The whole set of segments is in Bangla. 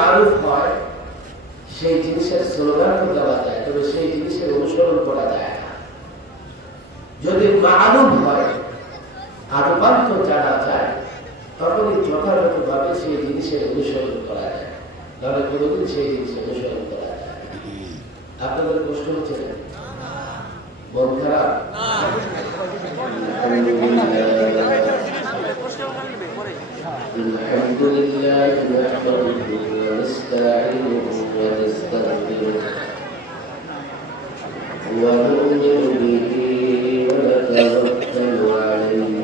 মারুফ হয় সেই জিনিসের স্লোগান দেওয়া যায়, তবে সেই জিনিসের অনুসরণ করা যায় না। যদি মারুফ হয়, আনুপান্ত জানা যায়, তখনই যথাযথভাবে সেই জিনিসের অনুসরণ করা যায়, তাহলে কোনোদিন সেই জিনিসের অনুসরণ করা যায়। আপনাদের কষ্ট হচ্ছে না? মন খারাপ? الحمد لله نحمده ونستعينه ونستغفره ونؤمن به ونتوكل عليه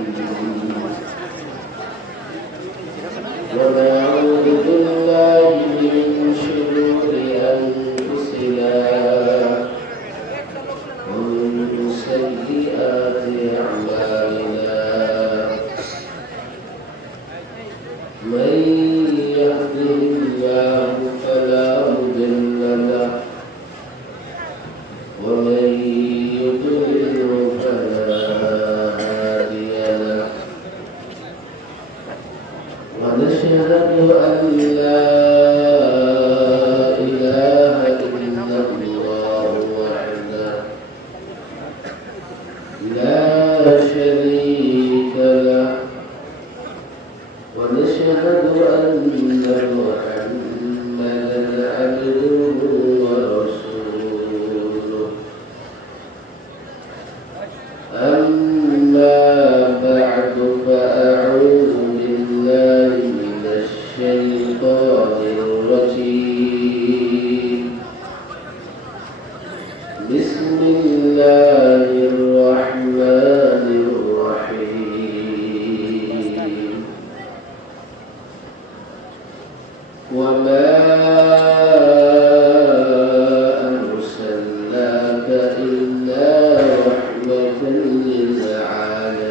ونعوذ بالله من شرور أنفسنا ومن سيئات أعمالنا من يهده الله فلا مضل له ومن يضلل فلا هادي له ونشهد أن لا إله إلا الله وحده لا شريك له ونشهد أن محمدا عبده ورسوله أما بعد فأعوذ بالله من الشيطان الرجيم بسم الله الرحمن الرحيم وما أرسلناك إلا رحمة للعالمين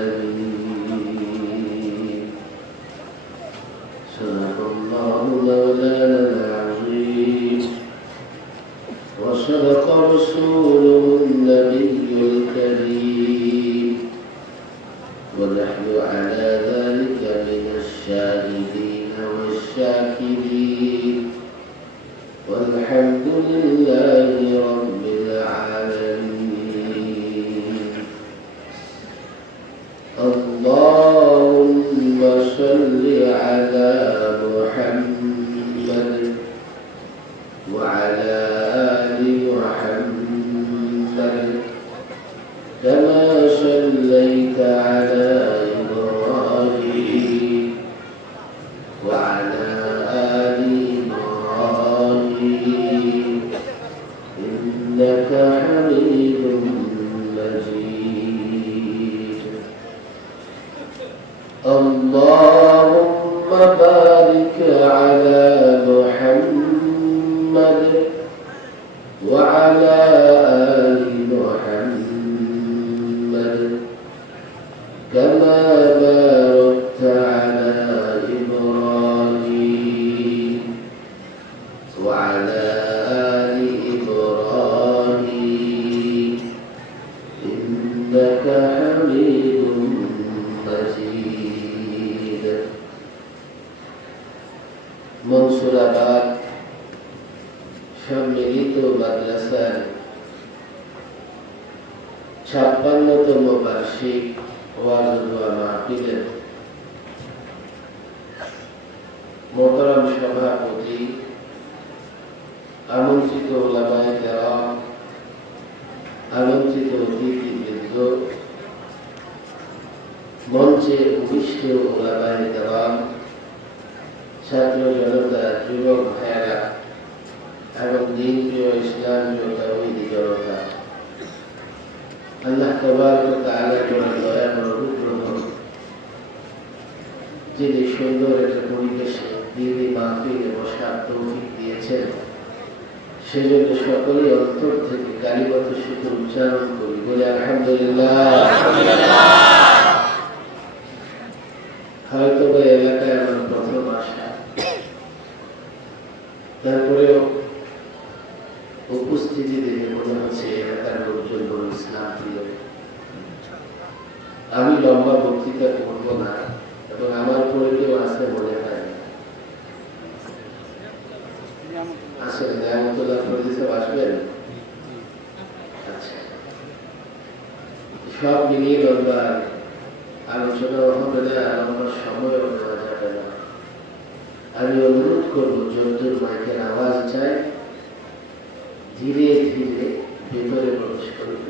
صدق الله مولانا العظيم وصدق رسوله النبي الكريم ونحن على ذلك من الشاهدين والشاكرين والحمد لله رب العالمين اللهم صل على محمد وعلى آل محمد كما صليت على إبراهيم وعلى آل إبراهيم إنك حميد مجيد اللهم بارك على محمد وعلى آل محمد كما باركت على إبراهيم وعلى آل إبراهيم إنك حميد مجيد منصوراবাদ সম্মিলিত মাদ্রাসার ৫৬তম বার্ষিক ওয়াজ ওয়া মাহফিলের মোহতারাম সভাপতি, আমন্ত্রিত উলামায়ে কেরাম, আমন্ত্রিত অতিথিবৃন্দ, মঞ্চে উপবিষ্ট উলামায়ে কেরাম, ছাত্র জনতা, যুবক ভাইয়েরা এবং দিনপ্রিয় ইসলামীয় তাওহীদি জনতা, আল্লাহ তাবারক ওয়া তাআলা দয়া ও অনুগ্রহ যিনি সুন্দর একটা পরিবেশে দিনী মাহফিলে বসার তৌফিক দিয়েছেন, সেজন্য সকলেই অন্তর থেকে কালিমাত শুকর উচ্চারণ করি, বলে আলহামদুলিল্লাহ। হয়তো বা এলাকায় আমার প্রথম আসা, তারপরেও উপস্থিতি দেখে মনে হচ্ছে এলাকার লোকজন বড় ইসলাম প্রিয়। আমি লম্বা বক্তৃতা করবো না এবং আমার পরে কেউ আসতে মনে হয় না। আসেন নিয়ামতুল্লাহ ফরিদ আসবেন। আচ্ছা, সব মিলিয়ে লম্বা আলোচনা হবে না, লম্বা সময় নেওয়া যাবে না। আমি অনুরোধ করবো যদ্দূর মাইকের আওয়াজ চাই ধীরে ধীরে ভেতরে প্রবেশ করবে।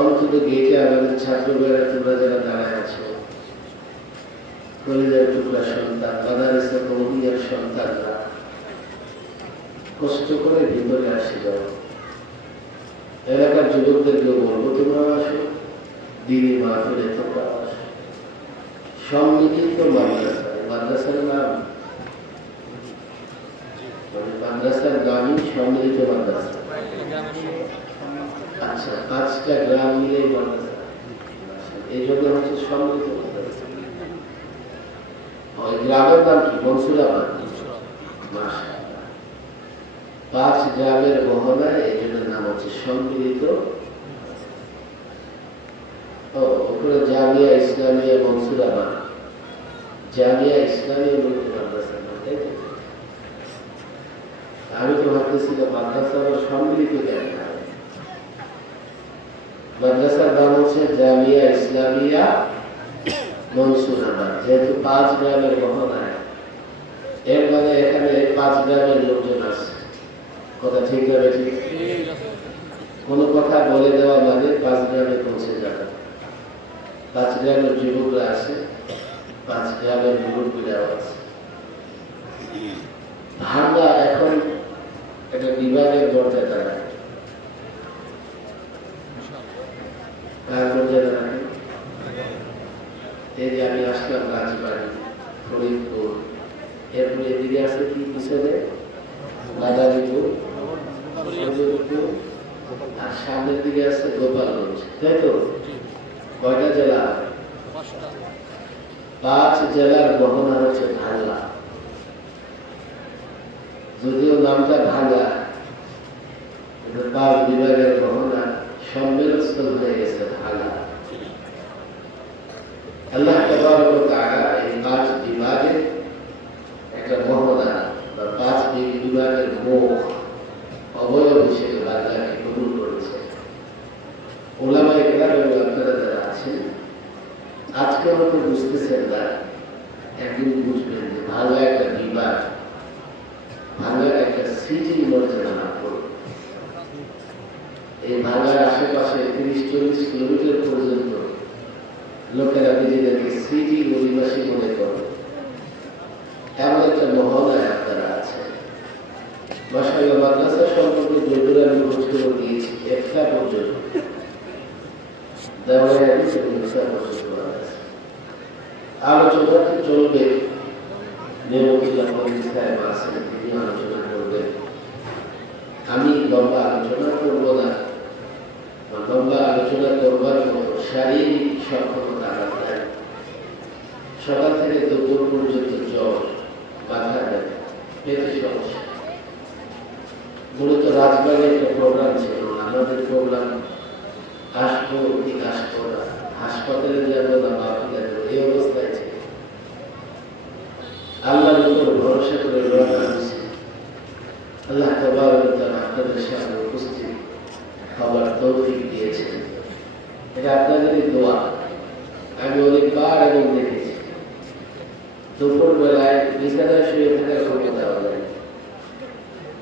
অন্তত গেটে আমাদের ছাত্রবেলা তোমরা যারা দাঁড়ায় আছো, কলেজের টুকরা সন্তান, মাদারিসা কওমিয়ার সন্তানরা, কষ্ট করে ভিতরে আসে যাও। এলাকার যুবকদেরকে বলবো তোমরা আসো, দিদি মাহফিলে তোমরা আসো। সম্মিলিত মাদ্রাসা, মাদ্রাসার নাম মাদ্রাসার নামই সম্মিলিত মাদ্রাসা। আচ্ছা, 5টা গ্রাম মিলে মাদ্রাসা, এই জন্য হচ্ছে সম্মিলিত মাদ্রাসা। ওই গ্রামের নাম কি? মনসুরাবাদ। 5 গ্রামের মহলায় এই জন্য নাম হচ্ছে সম্মিলিত। ওপরে জামিয়া ইসলামিয়া মনসুরাবাদ, জামিয়া ইসলামিয়া মাদ্রাসা। আমি তো ভাবতেছিলাম মাদ্রাসা সম্মিলিত জ্ঞান। মাদ্রাসার নাম হচ্ছে জামিয়া ইসলামিয়া মনসুরাবাদ। যেহেতু 5 গ্রামের মহলায়, এর মানে এখানে 5 গ্রামের লোকজন আছে। কথা ঠিক না বেঠিক? কোন কথা বলে দেওয়া মানে 5 গ্রামে পৌঁছে যাবে। 5 গ্রামের যুবকরা আছে, 5 গ্রামের মুরব্বীরাও আছে। আমরা এখন একটা বিভাগের দরজায় দাঁড়াই। কার দরজায় দাঁড়াই? এই যে আমি আসলাম রাজবাড়ি, ফরিদপুর, এরপরে এদিকে আছে কি পিছনে মাদারীপুর, আর সামনের দিকে আছে গোপালগঞ্জ, তাই তো? কয়টা জেলা? 5 জেলার গহনা হচ্ছে ভাঙ্গা। যদিও নামটা ভাঙ্গা, 5 বিভাগের গহনা সম্মেলনস্থল হয়ে গেছে ভাঙ্গা। আল্লাহ তাবারক ওয়া তাআলা এই 5 বিভাগে একটা গহনা বা 5 বিভাগের মুখ অবয়ব হিসেবে বাংলাকে কবুল করেছে। ওলামায়ে কেরাম এবং আপনারা যারা আছেন আজকে হয়তো বুঝতেছেন না, একদিন বুঝবেন যে ভাঙ্গা একটা বিভাগ, ভাঙ্গার একটা সিটির মর্যাদা লাভ করবে। এই ভাঙ্গার আশেপাশে 30-40 কিলোমিটার পর্যন্ত লোকেরা নিজেদেরকে সিটি অধিবাসী মনে করে। এমন একটা মহলায় আপনারা আছে। মাশাআল্লাহ, মাদ্রাসা সম্পর্কে যতটা আমি খোঁজ খবর দিয়েছি, একটা পর্যন্ত আলোচনা চলবে। নিয়মতুল্লাহ ফরিদ সাহেব আছেন, তিনি আলোচনা করবেন। আমি লম্বা আলোচনা করব না। লম্বা আলোচনা করবার মতো শারীরিক সক্ষমতা আমার নাই। সকাল থেকে দুপুর পর্যন্ত জ্বর, মাথা ব্যথা, পেটে সমস্যা। মূলত রাজবাড়ি একটা প্রোগ্রাম ছিল, আমাদের প্রোগ্রাম আসবো কি আসবো না, হাসপাতালে যাবো না মাহফিলে যাবো, এই অবস্থায় ছিল। আল্লাহর উপর ভরসা করে রওনা হয়েছি। আল্লাহ তাবারক ওয়া তাআলা আপনাদের সামনে উপস্থিত হবার তৌফিক দিয়েছেন। এটা আপনাদেরই দোয়া। আমি অনেকবার এবং দেখেছি দুপুর বেলায় বিছানায় শুয়ে থাকার ক্ষমতা হবে,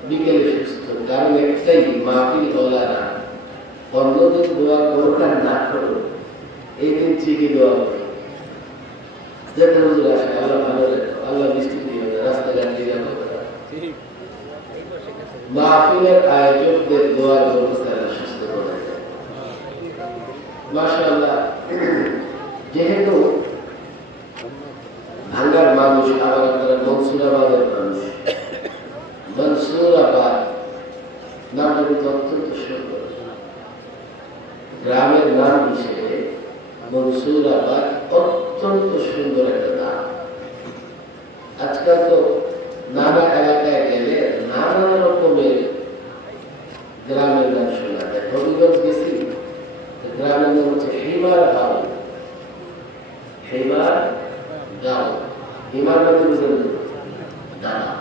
বিকেলে সুস্থ। কারণ একটাই, মাহফিল ওলারা অন্যদের দোয়া করো আর না করো, এই দিন ঠিকই দোয়া করো। যেটা হুজুর আসে, আল্লাহ ভালো রেখো, আল্লাহ বৃষ্টি দিও না, রাস্তাঘাট দিয়ে যাবো। মাহফিলের আয়োজকদের দোয়ার ব্যবস্থা সুস্থ করে। মাশাআল্লাহ, যেহেতু ভাঙ্গার মানুষ, আবার আপনারা মনসুরাবাদের মানুষ, মনসুরাবাদ নামটা কিন্তু অত্যন্ত সুন্দর। গ্রামের নাম হিসেবে মনসুরাবাদ অত্যন্ত সুন্দর একটা নাম। আজকাল তো নানা এলাকায় গেলে নানা রকমের গ্রামের নাম শোনা যায়। হবিগঞ্জ গেছি, গ্রামের নাম হচ্ছে হিমার গাঁও। হিমার গাঁও, হিমার মানে বুঝলেন দাদা,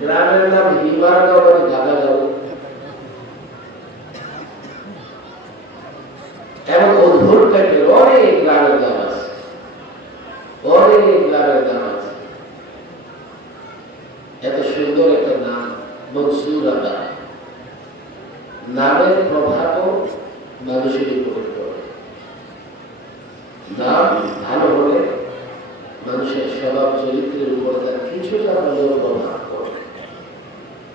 গ্রামের নাম হিমারগাঁও মানে গাদাগাঁও। এমন অদ্ভুত টাইপের অনেক গ্রামের নাম আছে, অনেক গ্রামের নাম আছে। এত সুন্দর একটা নাম মনসুরাবাদ, নামের প্রভাবও মানুষের উপরে পড়ে। নাম ভালো হলে মানুষের স্বভাব চরিত্রের উপর তার কিছুটা হলেও প্রভাব পড়ে।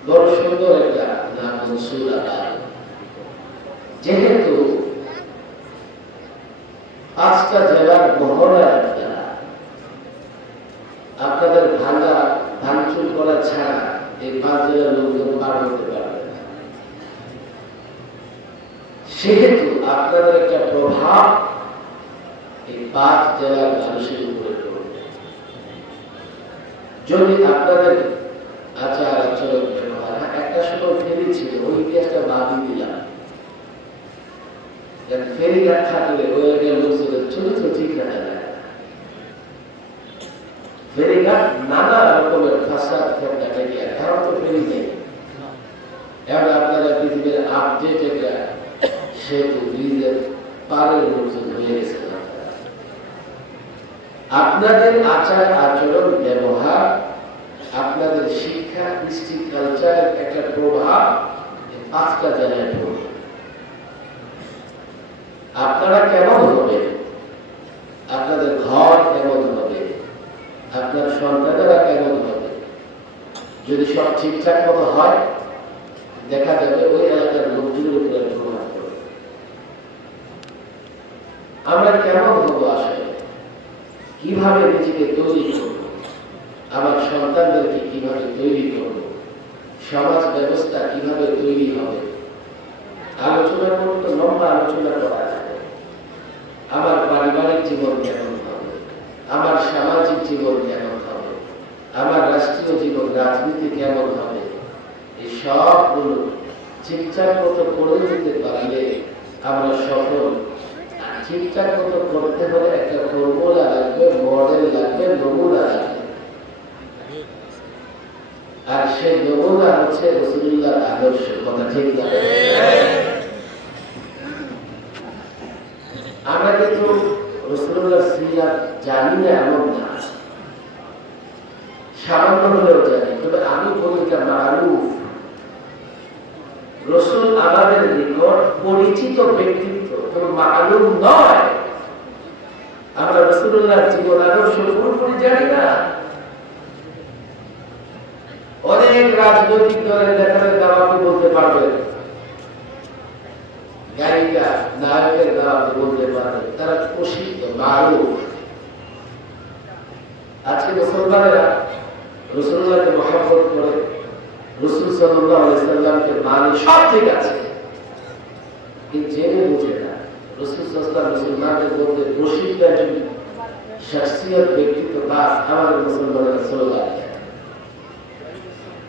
বড় সুন্দর একটা নাম মনসুরাবাদ। যেহেতু 5টা জেলার মহড়া আপনাদের ভাঙা ভাঙচুর করা ছাড়া এই 5 জেলার লোকজন পার হতে পারবে না, সেহেতু আপনাদের একটা প্রভাব এই 5 জেলার মানুষের উপরে পড়বে। যদি আপনাদের আচার আচরণ ব্যবহার, একটা সময় ফেরি ছিল, ওই ইতিহাসটা বাদই দিলাম। ফেরিঘাট থাকলে ওই এলাকার লোকজনের চরিত্র ঠিক রাখা যায়। ফেরিঘাট নানা রকমের ফাসাদ ফেরদাকে গিয়ে এখন তো ফেরি নেই। এখন আপনারা পৃথিবীর আপডেট একটা সেতু ব্রিজের পারের লোকজন হয়ে গেছে। আপনাদের আচার আচরণ ব্যবহার, আপনাদের শিক্ষা কৃষ্টি কালচারের একটা প্রভাব 5টা জেলায় পড়বে। আপনারা কেমন হবে, আপনাদের ঘর কেমন হবে, আপনার সন্তানেরা কেমন হবে, যদি সব ঠিকঠাক মতো হয় দেখা যাবে ওই এলাকার লোকজনের উপরে প্রভাব পড়বে। আমরা কেমন হবো আসলে, কিভাবে নিজেকে তৈরি করব, আমার সন্তানদেরকে কিভাবে তৈরি করব, সমাজ ব্যবস্থা কিভাবে তৈরি হবে, আলোচনা করতে লম্বা আলোচনা করা যায়। আমার পারিবারিক জীবন কেমন হবে, আমার সামাজিক জীবন কেমন হবে, আমার রাষ্ট্রীয় জীবন রাজনীতি কেমন হবে, এই সবগুলো ঠিকঠাক মতো করে দিতে পারলে আমরা সফল। ঠিকঠাক মতো করতে হলে একটা ফর্মুলা লাগবে, মডেল লাগবে, নমুনা লাগবে। আর সেই নমুনা হচ্ছে রাসূলুল্লাহর আদর্শ। কথা ঠিক না? আমরা কিন্তু রাসূলুল্লাহর সিরাত জানি না এমন না, সামান্য হলেও জানি। তবে আমি বলি এটা মারুফ। রাসূল আমাদের নিকট পরিচিত ব্যক্তিত্ব, কোনো মালুম নয়। আমরা রাসূলুল্লাহর জীবন আদর্শ পুরোপুরি জানি না। অনেক রাজনৈতিক দলের নেতাদের নাম আপনি বলতে পারবেন, গায়িকা নায়কের নাম আপনি বলতে পারবেন, তারা প্রসিদ্ধ মারুফ। আজকে মুসলমানেরা রাসূলুল্লাহকে মহব্বত করে, রাসূল সাল্লাল্লাহু আলাইহি সাল্লামকে মানে, সব ঠিক আছে, কিন্তু জেনে বুঝে না রাসূল সাল্লাল্লাহু আলাইহি মুসলমানদের মধ্যে প্রসিদ্ধ একজন শাখসিয়ত ব্যক্তিত্ব বাস আমাদের মুসলমানেরা সাল্লাল্লাহু আলাইহি।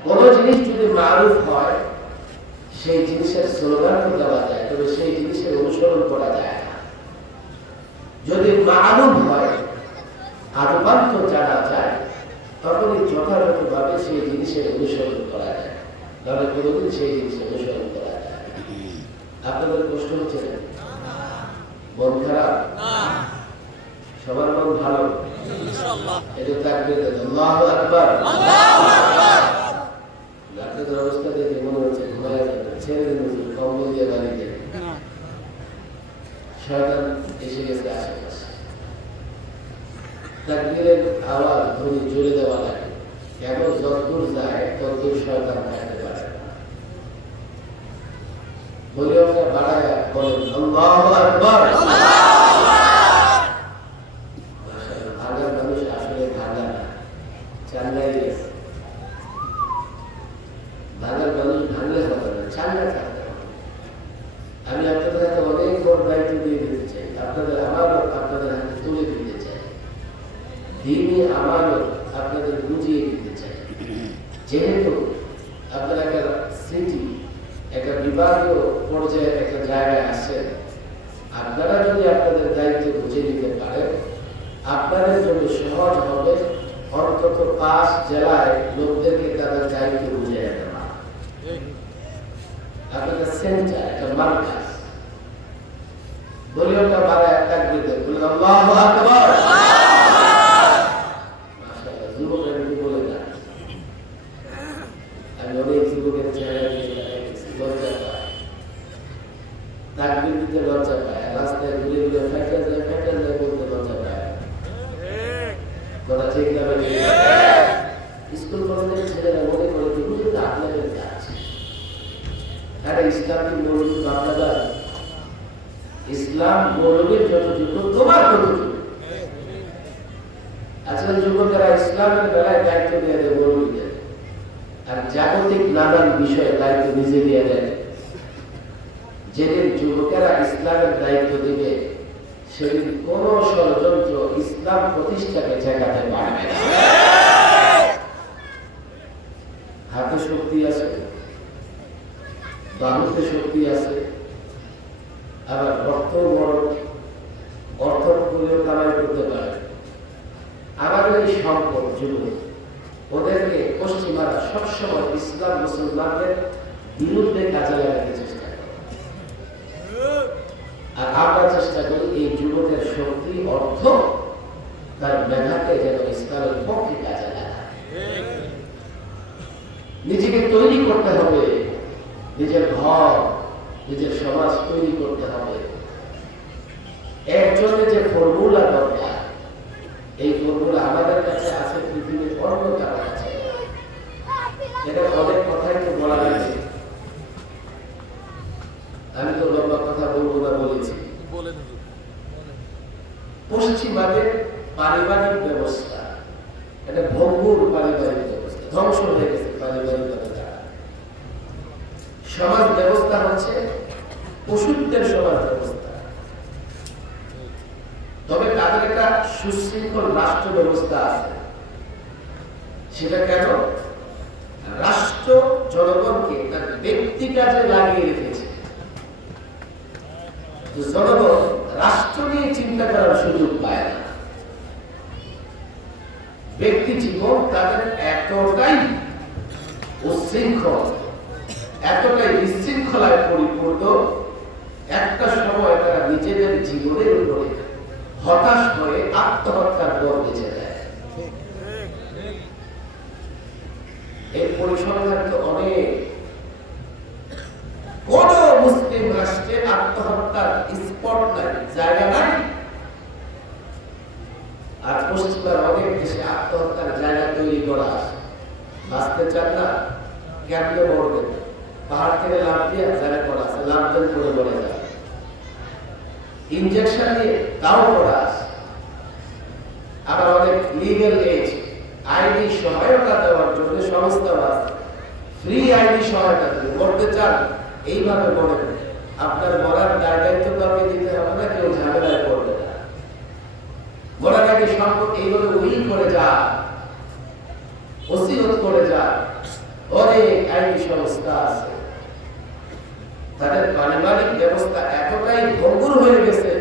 কোন জিনিস যদি মারুফ হয় সেই জিনিসের স্লোগান দেওয়া যায়, তবে সেই জিনিসের অনুসরণ করা যায় না। যদি মালুম হয়, আদবান্ত জানা যায়, তখনই যথাযথভাবে সেই জিনিসের অনুসরণ করা যায়, তাহলে কোনোদিন সেই জিনিসের অনুসরণ করা যায়। আপনাদের প্রশ্ন হচ্ছে মন খারাপ? সবার মন ভালো? এটা তাকবীর দেন, আল্লাহু আকবার। আপনাদের অবস্থা দেখে মনে হচ্ছে ঘুমায় যাবে, ছেড়ে দিন, কম্বল দিয়ে বাড়িতে। শয়তান এসে গেছে আশেপাশে। তাকবীরের আওয়াজ ধ্বনি জোরে দেওয়া লাগে, কেন? যতদূর যায় ততদূর শয়তান থাকতে পারে। ভলিউমটা বাড়ায় বলেন আল্লাহু আকবার। ভাঙার মানুষ আসলে ভাঙা না, চাঙ্গাই গেছে। ভাঙার মানুষ ভাঙলে হবে না, চাঙ্গা থাকতে হবে। আমি আপনাদের হাতে অনেক বড় দায়িত্ব দিয়ে দিতে চাই, আপনাদের আমানত আপনাদের হাতে তুলে দিতে চাই, দ্বীনি আমানত আপনাদের বুঝিয়ে দিতে চাই। যেহেতু আপনারা একটা সিটি, একটা বিভাগীয় পর্যায়ে একটা জায়গায় আসেন, আপনারা যদি আপনাদের দায়িত্ব বুঝে নিতে পারেন, আপনাদের জন্য সহজ হবে অন্তত অন্তত 5 জেলায় লোকদেরকে তাদের দায়িত্ব বুঝে দেওয়া। আপনাদের সেন্টার, একটা মার্কাজ, বলিওটা বাড়া একটা দিতে বলে আল্লাহু আকবার। মাশাআল্লাহ, যুবকের বলে না, আমি অনেক যুবকের চেহারা লজ্জা পাই, তাকবীর দিতে লজ্জা পায়, রাস্তায় ঘুরে ঘুরে ফেটে যায় বলতে লজ্জা পায়। কথা ঠিক না? স্কুল কলেজের ছেলেরা মনে করে কি বুঝে তো আপনাদের কাজ। আরে ইসলামী মৌলবী আপনারা, ইসলাম মৌলবীর যতটুকু তোমার ততটুকু। আজকাল যুবকেরা ইসলামের বেলায় দায়িত্ব দিয়ে দেয় মৌলবীদের, আর জাগতিক নানান বিষয়ে দায়িত্ব নিজে দিয়ে দেয়। যেদিন যুবকেরা ইসলামের দায়িত্ব দিবে সেদিন কোন ষড়যন্ত্র ইসলাম প্রতিষ্ঠাকে ঠেকাতে পারবে না। হাতে শক্তি আছে, বাহুতে শক্তি আছে, আবার রক্ত বড়, অর্থ করেও কামাই করতে পারে। আমাদের এই সম্পদ যুবক, ওদেরকে পশ্চিমারা সবসময় ইসলাম মুসলমানদের বিরুদ্ধে কাজে লাগাতে চেষ্টা করে, আর আমরা চেষ্টা করি এই যুবকের শক্তি, অর্থ, তার মেধাকে যেন ইসলামের পক্ষে কাজে লাগায়। নিজেকে তৈরি করতে হবে, নিজের ঘর, নিজের সমাজ তৈরি করতে হবে। একজনের যে ফর্মুলা দরকার, এই ফর্মুলা আমাদের কাছে আছে, পৃথিবীর অন্য কারো কাছে। এটা অনেক কথাই তো বলা গেছে, আমি তো লম্বা কথা বলবো না, বলেছি। পশ্চিমাদের পারিবারিক ব্যবস্থা এটা ভঙ্গুর পারিবারিক ব্যবস্থা, ধ্বংস হয়ে গেছে পারিবারিক ব্যবস্থা। সমাজ ব্যবস্থা হচ্ছে পশুত্বের সমাজ ব্যবস্থা। তবে তাদের একটা সুশৃঙ্খল রাষ্ট্র ব্যবস্থা আছে। সেটা কেন? রাষ্ট্র জনগণকে তার ব্যক্তি কাজে লাগিয়ে রেখেছে। জনগণ রাষ্ট্র নিয়ে চিন্তা করার সুযোগ পায় না। ব্যক্তি জীবন তাদের এতটাই উচ্ছৃঙ্খল, এতটাই বিশৃঙ্খলায় পরিপূর্ণ, একটা সময় তারা নিজেদের জীবনের উপরে হতাশ হয়ে আত্মহত্যার পথ বেছে নেয়। এর পরিসংখ্যান তো অনেক। কোন মুসলিম রাষ্ট্রে আত্মহত্যার স্পট নাই, জায়গা নাই। আর পশ্চিমার অনেক দেশে আত্মহত্যার জায়গা তৈরি করা আছে। বাঁচতে চান না, কেমনে মরবেন? পাহাড় থেকে লাফ দিয়ে জায়গা করা আছে, লাফ দেন করে মরে যায়। ইনজেকশন দিয়ে তাও করা আছে। আবার অনেক লিগ্যাল এজ, আইনি সহায়তা দেওয়ার জন্য সংস্থা আছে, ফ্রি আইনি সহায়তা দেবে। মরতে চান, এইভাবে মরেন। আপনার মরার দায় দায়িত্ব কাউকে দিতে হবে না, কেউ ঝামেলায় পড়বে না। মরার আগে সম্পদ এইভাবে উইল করে যা, ওসিয়ত করে যা। অনেক আইনি সংস্থা আছে, তাদের পারিবারিক ব্যবস্থা এতটাই ভঙ্গুর হয়ে গেছে,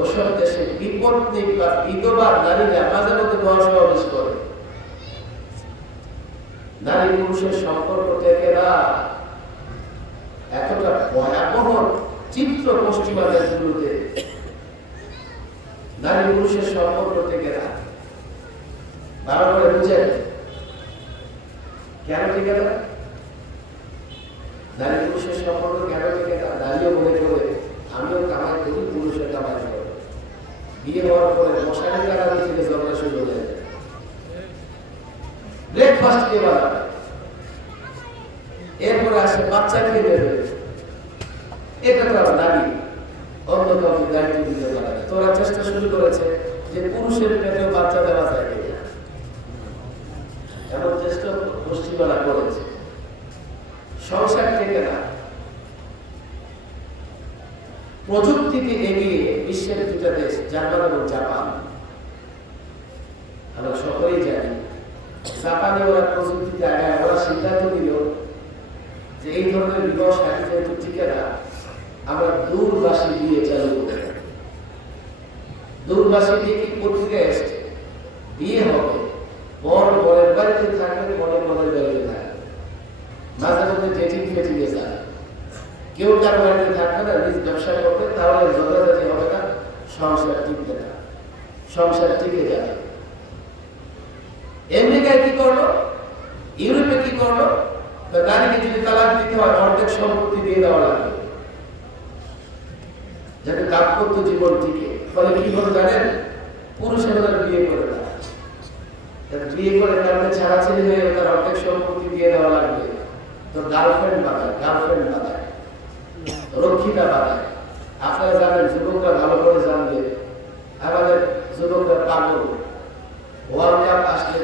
ওসব দেশে বিপত্নিক বা বিধবা নারীরা মাঝে মধ্যে সমাবেশ করে। নারী পুরুষের সম্পর্ক থেকে না, এতটা ভয়াবহ চিত্র পশ্চিমা দেশগুলোতে নারী পুরুষের সম্পর্ক থেকে না। ভালো করে বুঝেন কেন থেকে না? নারী পুরুষের সম্পর্ক কেন থেকে না? নারীও মনে করে আমিও কামাই করি, পুরুষের কামাই করে। বিয়ে হওয়ার পরে মশারির কারণে থেকে ঝগড়া শুরু হয়ে যায়। ব্রেকফাস্ট কে বানাবে, এরপরে আসে বাচ্চা খেয়ে দেবে। এটা তো নারী অন্য কাউকে দায়িত্ব দিতে পারে না। তোরা চেষ্টা শুরু করেছে যে পুরুষের পেটেও বাচ্চা দেওয়া যায় কিনা, এমন চেষ্টা পশ্চিমারা করেছে। সংসার থেকে না, প্রযুক্তিতে এগিয়ে বিশ্বের দুটা দেশ, জার্মান এবং জাপান। আমরা সকলেই জানি জাপানে ওরা প্রযুক্তিতে আগায়। ওরা সিদ্ধান্ত নিল যে এই ধরনের বিবাহ সাথী যেহেতু টিকে না, আমরা দূরভাষী বিয়ে চালু করব। দূরভাষী বিয়ে কি পত্রিকায় এসছে, বিয়ে হবে কেউ কারো বাড়িতে থাকবে না, নিজ ব্যবসা করবে, তাহলে যথাযথ হবে না, সংসার টিকবে না, সংসার টিকে যাবে। আমেরিকায় কি করলো, ইউরোপে কি করলো, নারীকে যদি তালাক দিতে হয় অর্ধেক সম্পত্তি দিয়ে দেওয়া লাগবে যাতে দাম্পত্য জীবন টিকে। ফলে কি করে জানেন, পুরুষের বিয়ে করে না, বিয়ে করে কারণে ছাড়াছাড়ি হয়ে তার অর্ধেক সম্পত্তি দিয়ে দেওয়া লাগবে, তো গার্লফ্রেন্ড বাঁধায়, গার্লফ্রেন্ড বাঁধায়, রক্ষিতা বাঁধায়। আপনারা জানেন, যুবকরা ভালো করে জানবে, আমাদের যুবকরা পাগল, ওয়ার্ল্ড কাপ আসলে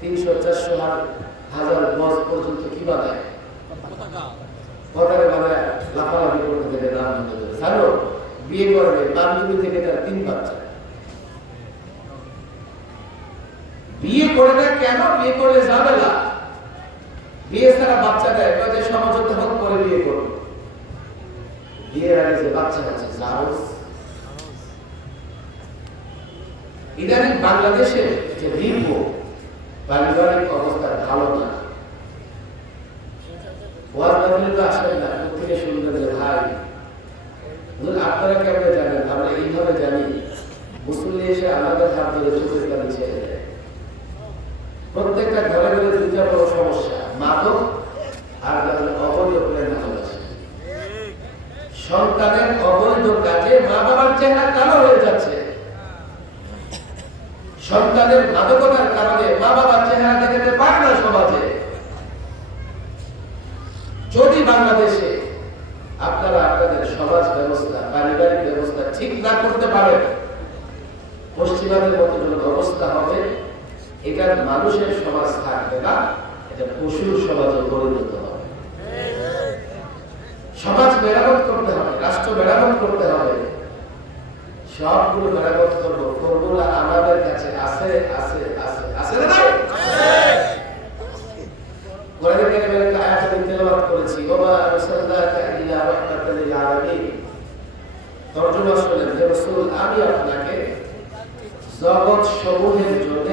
300-400 গজ পর্যন্ত কি বাঁধায়, পতাকা বাঁধায় লাফালাফি করতে থেকে নাম দিতে দেবে। জানো, বিয়ে করবে বান্ধবী থেকে তার 3 বাচ্চা। বিয়ে করে না কেন, বিয়ে করলে ঝামেলা, বিয়ে ছাড়া বাচ্চা দেয়, যে সমঝোতা হোক পরে বিয়ে করবে, বিয়ের আগে যে বাচ্চা আছে জারজ। ইদানিং বাংলাদেশে যে দীর্ঘ পারিবারিক অবস্থা ভালো না, ওয়াজ মাহফিলে তো আসেন না, থেকে শুনবেন যে ভাই আপনারা কেমন জানেন, আমরা এইভাবে জানি, মুসল্লি এসে আমাদের হাত ধরে চোখের পানি ছেড়ে দেয়। প্রত্যেকটা ঘরে ঘরে 2টা বড় সমস্যা, মাদক আর অবৈধ প্রেম ভালোবাসা। সন্তানের অবৈধ কাজে মা বাবার চেহারা কালো হয়ে যাচ্ছে, সন্তানের মাদকতার কারণে মা বাবার চেহারা দেখাতে পারে না সমাজে। যদি বাংলাদেশে আপনারা আপনাদের সমাজ ব্যবস্থা, পারিবারিক ব্যবস্থা ঠিক না করতে পারেন, পশ্চিমাদের মতো অবস্থা হবে, এটা মানুষের সমাজ থাকবে না, এটা পশুর সমাজে পরিণত হবে। সমাজ মেরামত করতে হবে, রাষ্ট্র মেরামত করতে হবে, সবগুলো মেরামত করবো, ফর্মুলা আমাদের কাছে আছে, আছে, আছে, আছে না নাই? কোরআনে কারিমের একটা আয়াত আমি তেলাওয়াত করেছি, ওয়া আরসালনাকা ইলা রাহমাতাল লিল আলামিন। তরজমা শুনলেন, হে রাসূল, আমি আপনাকে জগৎ সমূহের জন্য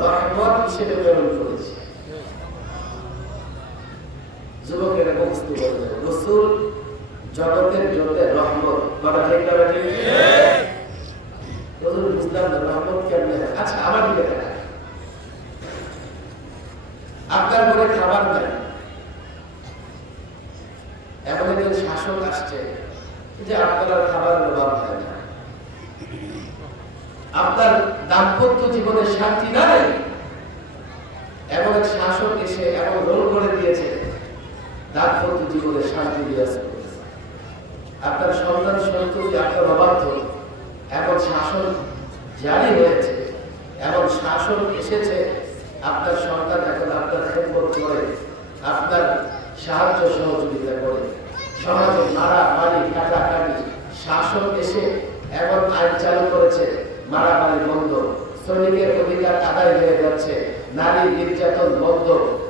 রহমত হিসেবে প্রেরণ করেছি। যুবকেরা মুখস্থ করবে, রাসূল জগতের জন্য রহমত, কথা ঠিক না ঠিক? রাসূল বুঝলাম না রহমত কেমনে হয়। আচ্ছা, আমার দিকে দেখা, আপনার ঘরে খাবার নাই, এমন একজন শাসক আসছে যে আপনার খাবারের অভাব হয় না, আপনার দাম্পত্য জীবনে শান্তি নাই, এমন এক শাসক এসে এমন রোল করে দিয়েছে দাম্পত্য জীবনে শান্তি দিয়েছে। আপনার সন্তান সন্ততি আপনার অবাধ্য, এমন শাসন জারি হয়েছে, এমন শাসন এসেছে, আপনার সন্তান এখন আপনার খেদমত করে, আপনার সাহায্য সহযোগিতা করে, সমাজে মারামারি কাটাকাটি, শাসন এসে এমন আইন চালু করেছে, মারামারি বন্ধ, শ্রমিকের অধিকার আদায় হয়ে যাচ্ছে, নারী নির্যাতন বন্ধ,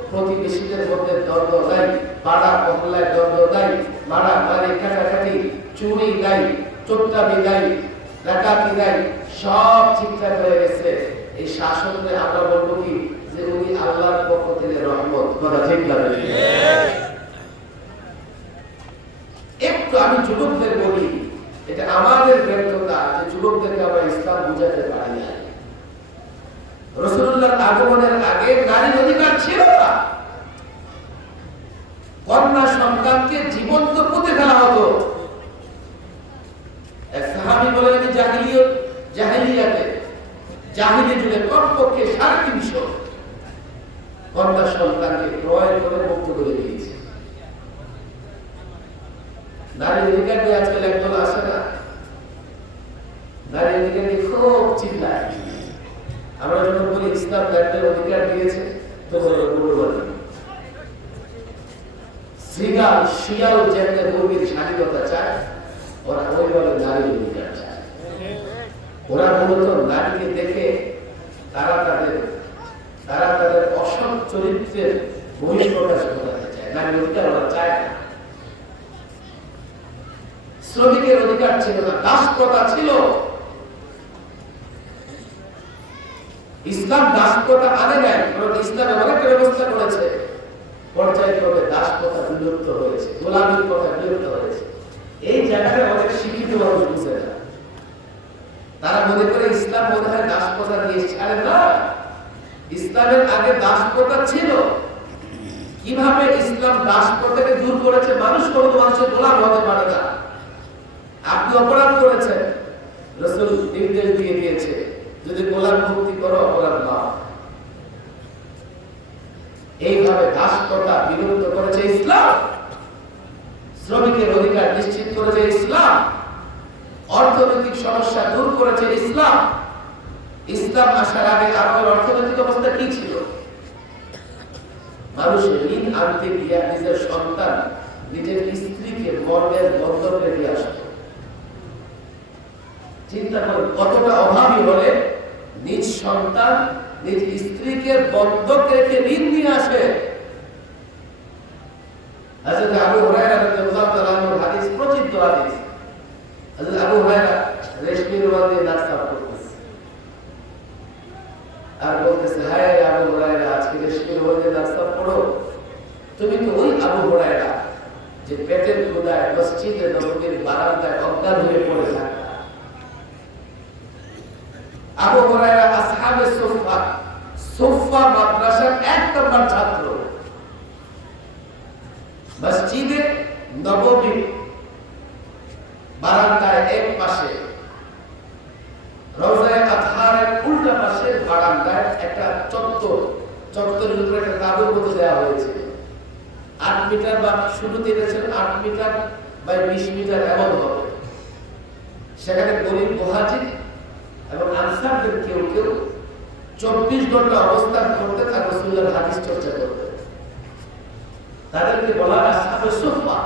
প্রতিবেশীদের মধ্যে দ্বন্দ্ব নাই, পাড়া মহল্লায় দ্বন্দ্ব নাই, মারামারি কাটাকাটি, চুরি নাই, চোট্টামি নাই, ডাকাতি নাই, সব ঠিকঠাক হয়ে গেছে। এই শাসনে আমরা বলবো কি যে উনি আল্লাহর পক্ষ থেকে রহমত, কথা ঠিক লাগে। একটু আমি যুবকদের বলি, এটা আমাদের ব্যর্থতা যে যুবকদেরকে আমরা ইসলাম বুঝাতে পারি না। রাসূলুল্লাহর আগমনের আগে নারীর অধিকার ছিল না, কন্যা সন্তানকে জীবন্ত পুঁতে ফেলা হতো। এক সাহাবী বলেন, জাহিলিয়াতে জাহিলি যুগে কমপক্ষে 350 কন্যা সন্তানকে ক্রয় করে মুক্ত করে দিয়েছে। নারীর অধিকার নিয়ে আজকাল একদল আসে না, নারীর অধিকার নিয়ে খুব চিল্লায়। আমরা যখন বলি ইসলাম নারীদের অধিকার দিয়েছে, তো শ্রীগাল শিয়াল যেমন মুরগির স্বাধীনতা চায়, ওরা ওইভাবে নারীর অধিকার চায়। ওরা মূলত নারীকে দেখে তারা তাদের অসৎ চরিত্রের বহিঃপ্রকাশ ঘটাতে চায়, নারীর অধিকার ওরা চায় না। শ্রমিকের অধিকার ছিল না, দাসপ্রথা ছিল। ইসলাম দাসপ্রথা আনে নাই, কারণ ইসলাম এমন একটা ব্যবস্থা করেছে পর্যায়ক্রমে দাসপ্রথা বিলুপ্ত হয়েছে, গোলামীর প্রথা বিলুপ্ত হয়েছে। এই জায়গাটা অনেক শিক্ষিত মানুষ বুঝে না। তারা মনে করে ইসলাম মনে হয় দাস প্রথা নিয়ে এসেছে। আরে না, ইসলামের আগে দাস প্রথা ছিল। কিভাবে ইসলাম দাস প্রথাকে দূর করেছে? মানুষ কোনো মানুষের গোলাম হতে পারে না। আপনি অপরাধ করেছেন, রাসূল নির্দেশ দিয়ে দিয়েছে যদি গোলাম মুক্তি করো অপরাধ না। এইভাবে দাস প্রথা বিলুপ্ত করেছে ইসলাম, শ্রমিকের অধিকার নিশ্চিত করেছে ইসলাম, অর্থনৈতিক সমস্যা দূর করেছে ইসলাম। ইসলাম আসার আগে আরবের অর্থনৈতিক অবস্থা কি ছিল? মানুষ ঋণ আনতে গিয়ে নিজের সন্তান, নিজের স্ত্রীকে মর্মের বন্ধন রেখে আসত। চিন্তা করুন কতটা অভাবী হলে নিজ সন্তান, নিজ স্ত্রীকে বন্ধক রেখে ঋণ নিয়ে আসে। হযরত আবু হুরায়রা রাদিয়াল্লাহু তাআলা আনহুর হাদিস, প্রচিত হাদিস। হযরত আবু হুরায়রা রেশমির ওয়াল দিয়ে দাঁত সাফ করতেছে আর বলতেছে, হায় আবু হুরায়রা, আজকে রেশমির ওয়াল দিয়ে দাঁত সাফ করো? তুমি তো ওই আবু হুরায়রা যে পেটের ক্ষুধায় মসজিদে নববীর বারান্দায় অজ্ঞান হয়ে পড়ে থাকত। আবু হুরায়রা আসহাবে সুফফা, সুফফা মাদ্রাসার ১ নম্বর ছাত্র। মসজিদে নববীর বারান্দার এক পাশে, রওজায়ে আতহারের উল্টা পাশে বারান্দায় একটা চত্বর, চত্বরের উপরে একটা তাঁবুর মতো দেওয়া হয়েছে। ৮ মিটার বা শুরুতে এনেছেন ৮ মিটার বাই ২০ মিটার এমন হবে। সেখানে গরিব মুহাজির এবং আনসারদের কেউ কেউ ২৪ ঘন্টা অবস্থান করতে তার রাসূলুল্লাহর হাদিস চর্চা করতে। তাদেরকে বলা আসহাবে সুফফা।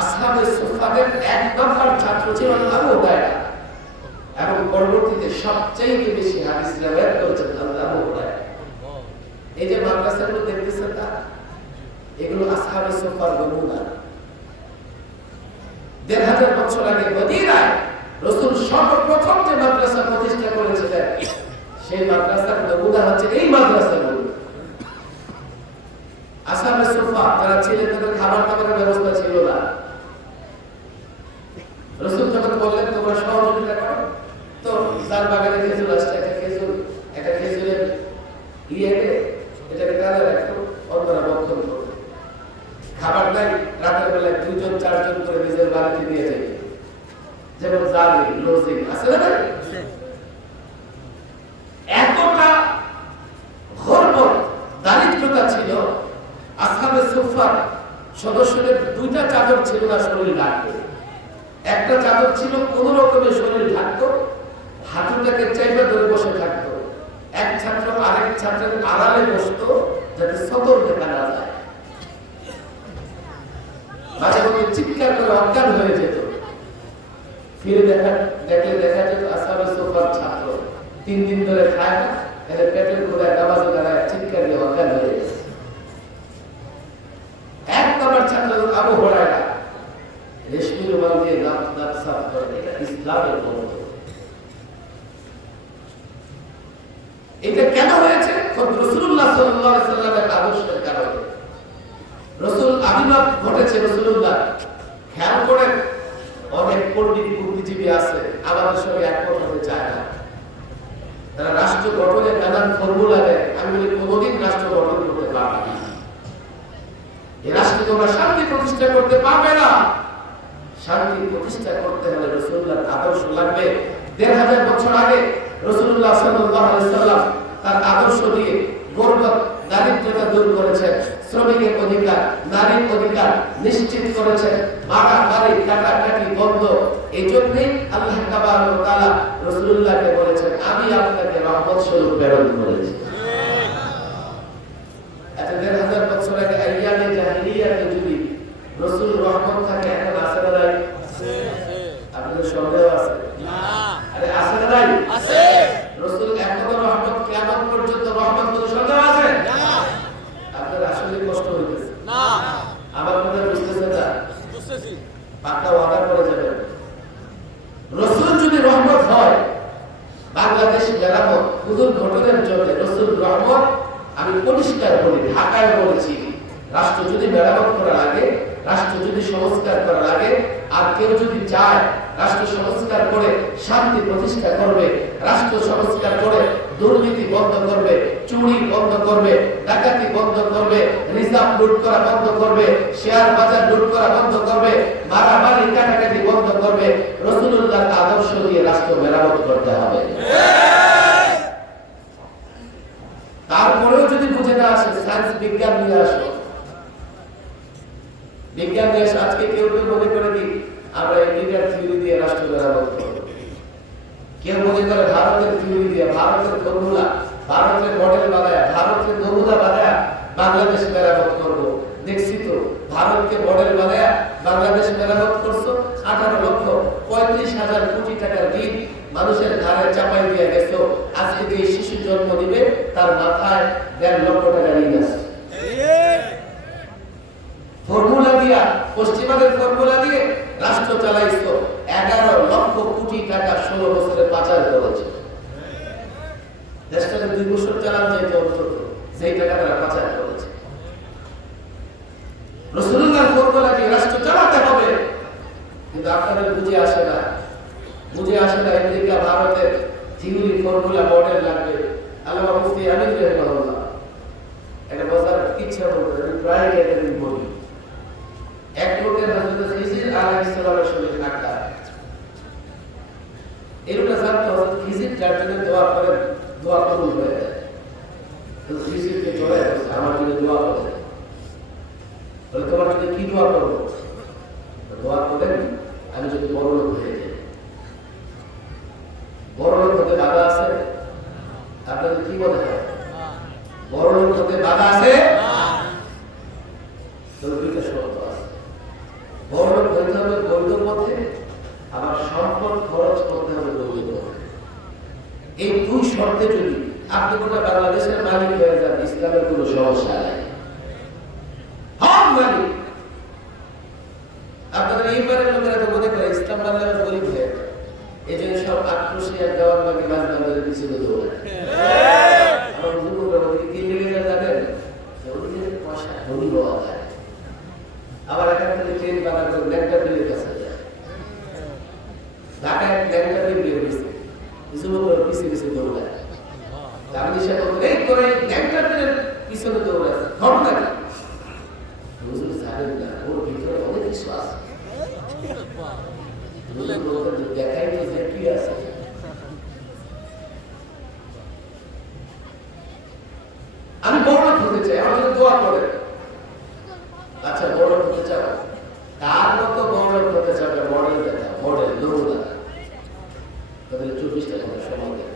আসহাবে সুফফাদের ১ নম্বর ছাত্র ছিল আবু হুরায়রা এবং পরবর্তীতে সবচেয়ে বেশি হাদিস রিওয়ায়াত করেছেন আবু হুরায়রা। এই যে মাদ্রাসাগুলো দেখতেছেন না, এগুলো আসহাবে সুফফার নমুনা। ১৫০০ বছর আগে মদিনায় রাসূল সর্বপ্রথম যে মাদ্রাসা প্রতিষ্ঠা করেছিলেন, সেই মাদ্রাসার নমুনা হচ্ছে এই মাদ্রাসাগুলো। আসহাবে সুফফা যারা ছিলেন তাদের খাবার দাবারের ব্যবস্থা ছিল না। রাসূল যখন বললেন তোমরা সহযোগিতা করো, তো যার বাগানে খেজুর আসছে একটা খেজুরের এটাকে কাজে রাখতো, অন্যরা বক্ষণ করতো। খাবার নাই, রাতের বেলায় ২ জন ৪ জন করে নিজের বাড়িতে নিয়ে যায়, যেমন জালি লজিং আছে না। এতটা ঘোরবর দারিদ্রতা ছিল। আসহাবে সুফফার সদস্যদের ২টা চাদর ছিল না শরীর ঢাকতে। একটা চাদর ছিল কোন রকমের শরীর ঢাকতো, হাঁটুটাকে চাইবে ধরে বসে থাকতো। এক ছাত্র আরেক ছাত্রের আড়ালে বসতো যাতে সতর্ক দেখা না যায়। মাঝে মধ্যে চিৎকার করে অজ্ঞান হয়ে যেত। ফিরে দেখলে দেখা যেত আসহাবে সুফফার ছাত্র ৩ দিন ধরে খায় না, এদের পেটের ক্ষুধায় নামাজে দাঁড়ায় চিৎকার দিয়ে অজ্ঞান হয়ে গেছে। ১ নম্বর ছাত্র আবু হুরায়রা রেশমির ওয়াল দিয়ে দাঁত সাফ করে। এটা ইসলামের মত। এটা কেন হয়েছে? রাসূলুল্লাহ সাল্লাল্লাহু আলাইহি সাল্লামের আদর্শের কারণে। রাসূল আবির্ভাব ঘটেছে রাসূলুল্লাহ। খেয়াল করেন, অনেক পণ্ডিত বুদ্ধিজীবী আছে আমাদের সঙ্গে একমত হতে চায় না। তারা রাষ্ট্র গঠনের নানান ফর্মুলা দেয়। আমি বলি কোনোদিন রাষ্ট্র গঠন করতে পারবে না। এই রাষ্ট্রে তোমরা শান্তি প্রতিষ্ঠা করতে পারবে না। শান্তি প্রতিষ্ঠা করতে হলে রাসূলুল্লাহর আদর্শ লাগবে। ১৫০০ বছর আগে রাসূলুল্লাহ সাল্লাল্লাহু আলাইহি সাল্লাম তার আদর্শ দিয়ে গর্বত দারিদ্রতা দূর করেছেন, শ্রমিকের অধিকার, নারীর অধিকার নিশ্চিত করেছেন, মারামারি কাটাকাটি বন্ধ। এই জন্যই আল্লাহ তাবারক ওয়া তাআলা রাসূলুল্লাহকে বলেছেন, আমি আপনাকে রহমত স্বরূপ প্রেরণ করেছি। আচ্ছা, ১৫০০ বছর আগে আইয়ামে জাহিলিয়াতে যদি রাসূল রহমত থাকে, এখন আছে না নাই? আপনাদের সন্দেহ আছে? না। আরে আছে না নাই? আছে। রাসূল এখনো রহমত, কিয়ামত পর্যন্ত রহমত, কোনো সন্দেহ আছে? না। আপনাদের আসলে কষ্ট হইতেছে? না। আমার কথা বুঝতেছেন না? বুঝতেছি। পাক্কা ওয়াদা করে যাবেন। রাসূল যদি রহমত হয়, বাংলাদেশ মেরামত হুজুর ঘটনের জন্য রাসূল রহমত, আমি পরিষ্কার বলি, ঢাকায় বলেছি, রাষ্ট্র যদি মেরামত করা লাগে, রাষ্ট্র যদি সংস্কার করা লাগে, আর কেউ যদি চায় রাষ্ট্র সংস্কার করে শান্তি প্রতিষ্ঠা করবে, রাষ্ট্র সংস্কার করে দুর্নীতি বন্ধ করবে, চুরি বন্ধ করবে, ডাকাতি বন্ধ করবে, রিজার্ভ লুট করা বন্ধ করবে, শেয়ার বাজার লুট করা বন্ধ করবে, মারামারি কাটাকাটি বন্ধ করবে, রাসূলুল্লাহর আদর্শ দিয়ে রাষ্ট্র মেরামত করতে হবে। তারপরেও যদি বুঝে না আসে, সায়েন্স বিজ্ঞান নিয়ে আসো, বিজ্ঞান নিয়ে আসো। আজকে কেউ কেউ মনে করে কি আমরা ইন্ডিয়ার থিওরি দিয়ে রাষ্ট্র মেরামত করব, কেউ মনে করে ভারতের থিওরি দিয়ে, ভারতের ফর্মুলা, ভারতের মডেল বানায়, ভারতের নমুনা বানায় বাংলাদেশ মেরামত করব। দেখছি তো ভারতকে মডেল বানায় বাংলাদেশ মেরামত করছো, 18,35,000 কোটি টাকার ঋণ মানুষের ঘাড়ে চাপাই দিয়ে গেছো। আজকে যে শিশু জন্ম দিবে তার মাথায় 1.5 লক্ষ টাকা ঋণ আছে। ফর্মুলা দিয়া, পশ্চিমাদের ফর্মুলা দিয়ে রাষ্ট্র চালাইছো, 11 লক্ষ কোটি টাকা 16 বছরে পাচার করেছে। দেশটাকে 2 বছর চালান যাইতে অন্তত সেই টাকা তারা পাচার করেছে। রাসূলুল্লাহর ফর্মুলা দিয়ে রাষ্ট্র চালাতে হবে, কিন্তু আপনাদের বুঝে আসে না, বুঝে আসে না। আমেরিকা ভারতের থিওরি ফর্মুলা মডেল লাগবে। আল্লামা মুফতি আমিন রাহিমাহুল্লাহ এটা বোঝার ইচ্ছা করতে আমি প্রায় এটা বলি। এক লোকের হযরত খিজির আলাইহিস সালামের সঙ্গে সাক্ষাৎ, এরকম জানতো হযরত খিজির যার জন্য দোয়া করেন, দোয়া কবুল হয়ে যায়। তো খিজিরকে চলে আসে, আমার জন্য দোয়া করে। বলে তোমার জন্য কি দোয়া করবো? দোয়া করেন আমি যদি বড় লোক হয়ে যাই। বড় লোক হতে বাধা আছে? আপনাদের কি মনে হয় বড় লোক হতে বাধা আছে? দুইটা শর্ত আছে। বড় লোক হইতে হবে বৈধ পথে, আবার সম্পদ খরচ করতে হবে বৈধ পথে। এই 2 শর্তে যদি আপনি গোটা বাংলাদেশের মালিক হয়ে যান, ইসলামের কোনো সমস্যা নাই। হক মালিক। আপনাদের এইবারের লোকেরা তো মনে করে ইসলাম বাংলাদেশ গরিব হয়ে যায়, এই জন্য সব আক্রোশী আর দেওয়ার লাগে মাঝ বাংলাদেশের পিছনে দৌড়ায়। আমার যুবকরা ওদিকে কি লেগে যায় জানেন? ওদিকে পয়সা ধনী হওয়া যায়। আবার এখান থেকে ট্রেন বানা করে ল্যাংটা বিলের কাছে যায়। ঢাকায় ল্যাংটা বিল বের হয়েছে, যুবকরা পিছিয়ে পিছিয়ে দৌড়ায়। আমি সে এই করে ল্যাংটা বিলের পিছনে দৌড়ায়। ঘটনা কি? হুজুর জানেন না, ওর ভিতরে অনেক কিছু আছে। দেখাই তো যে কি আছে। আমি বড় হতে চাই, আমাদের দোয়া করে। আচ্ছা বড় হতে চাও, তার মতো বড় হতে চাও, মডেল দেখা, মডেল নমুনা। তাদের 24টা ঘন্টা সময় দেয়,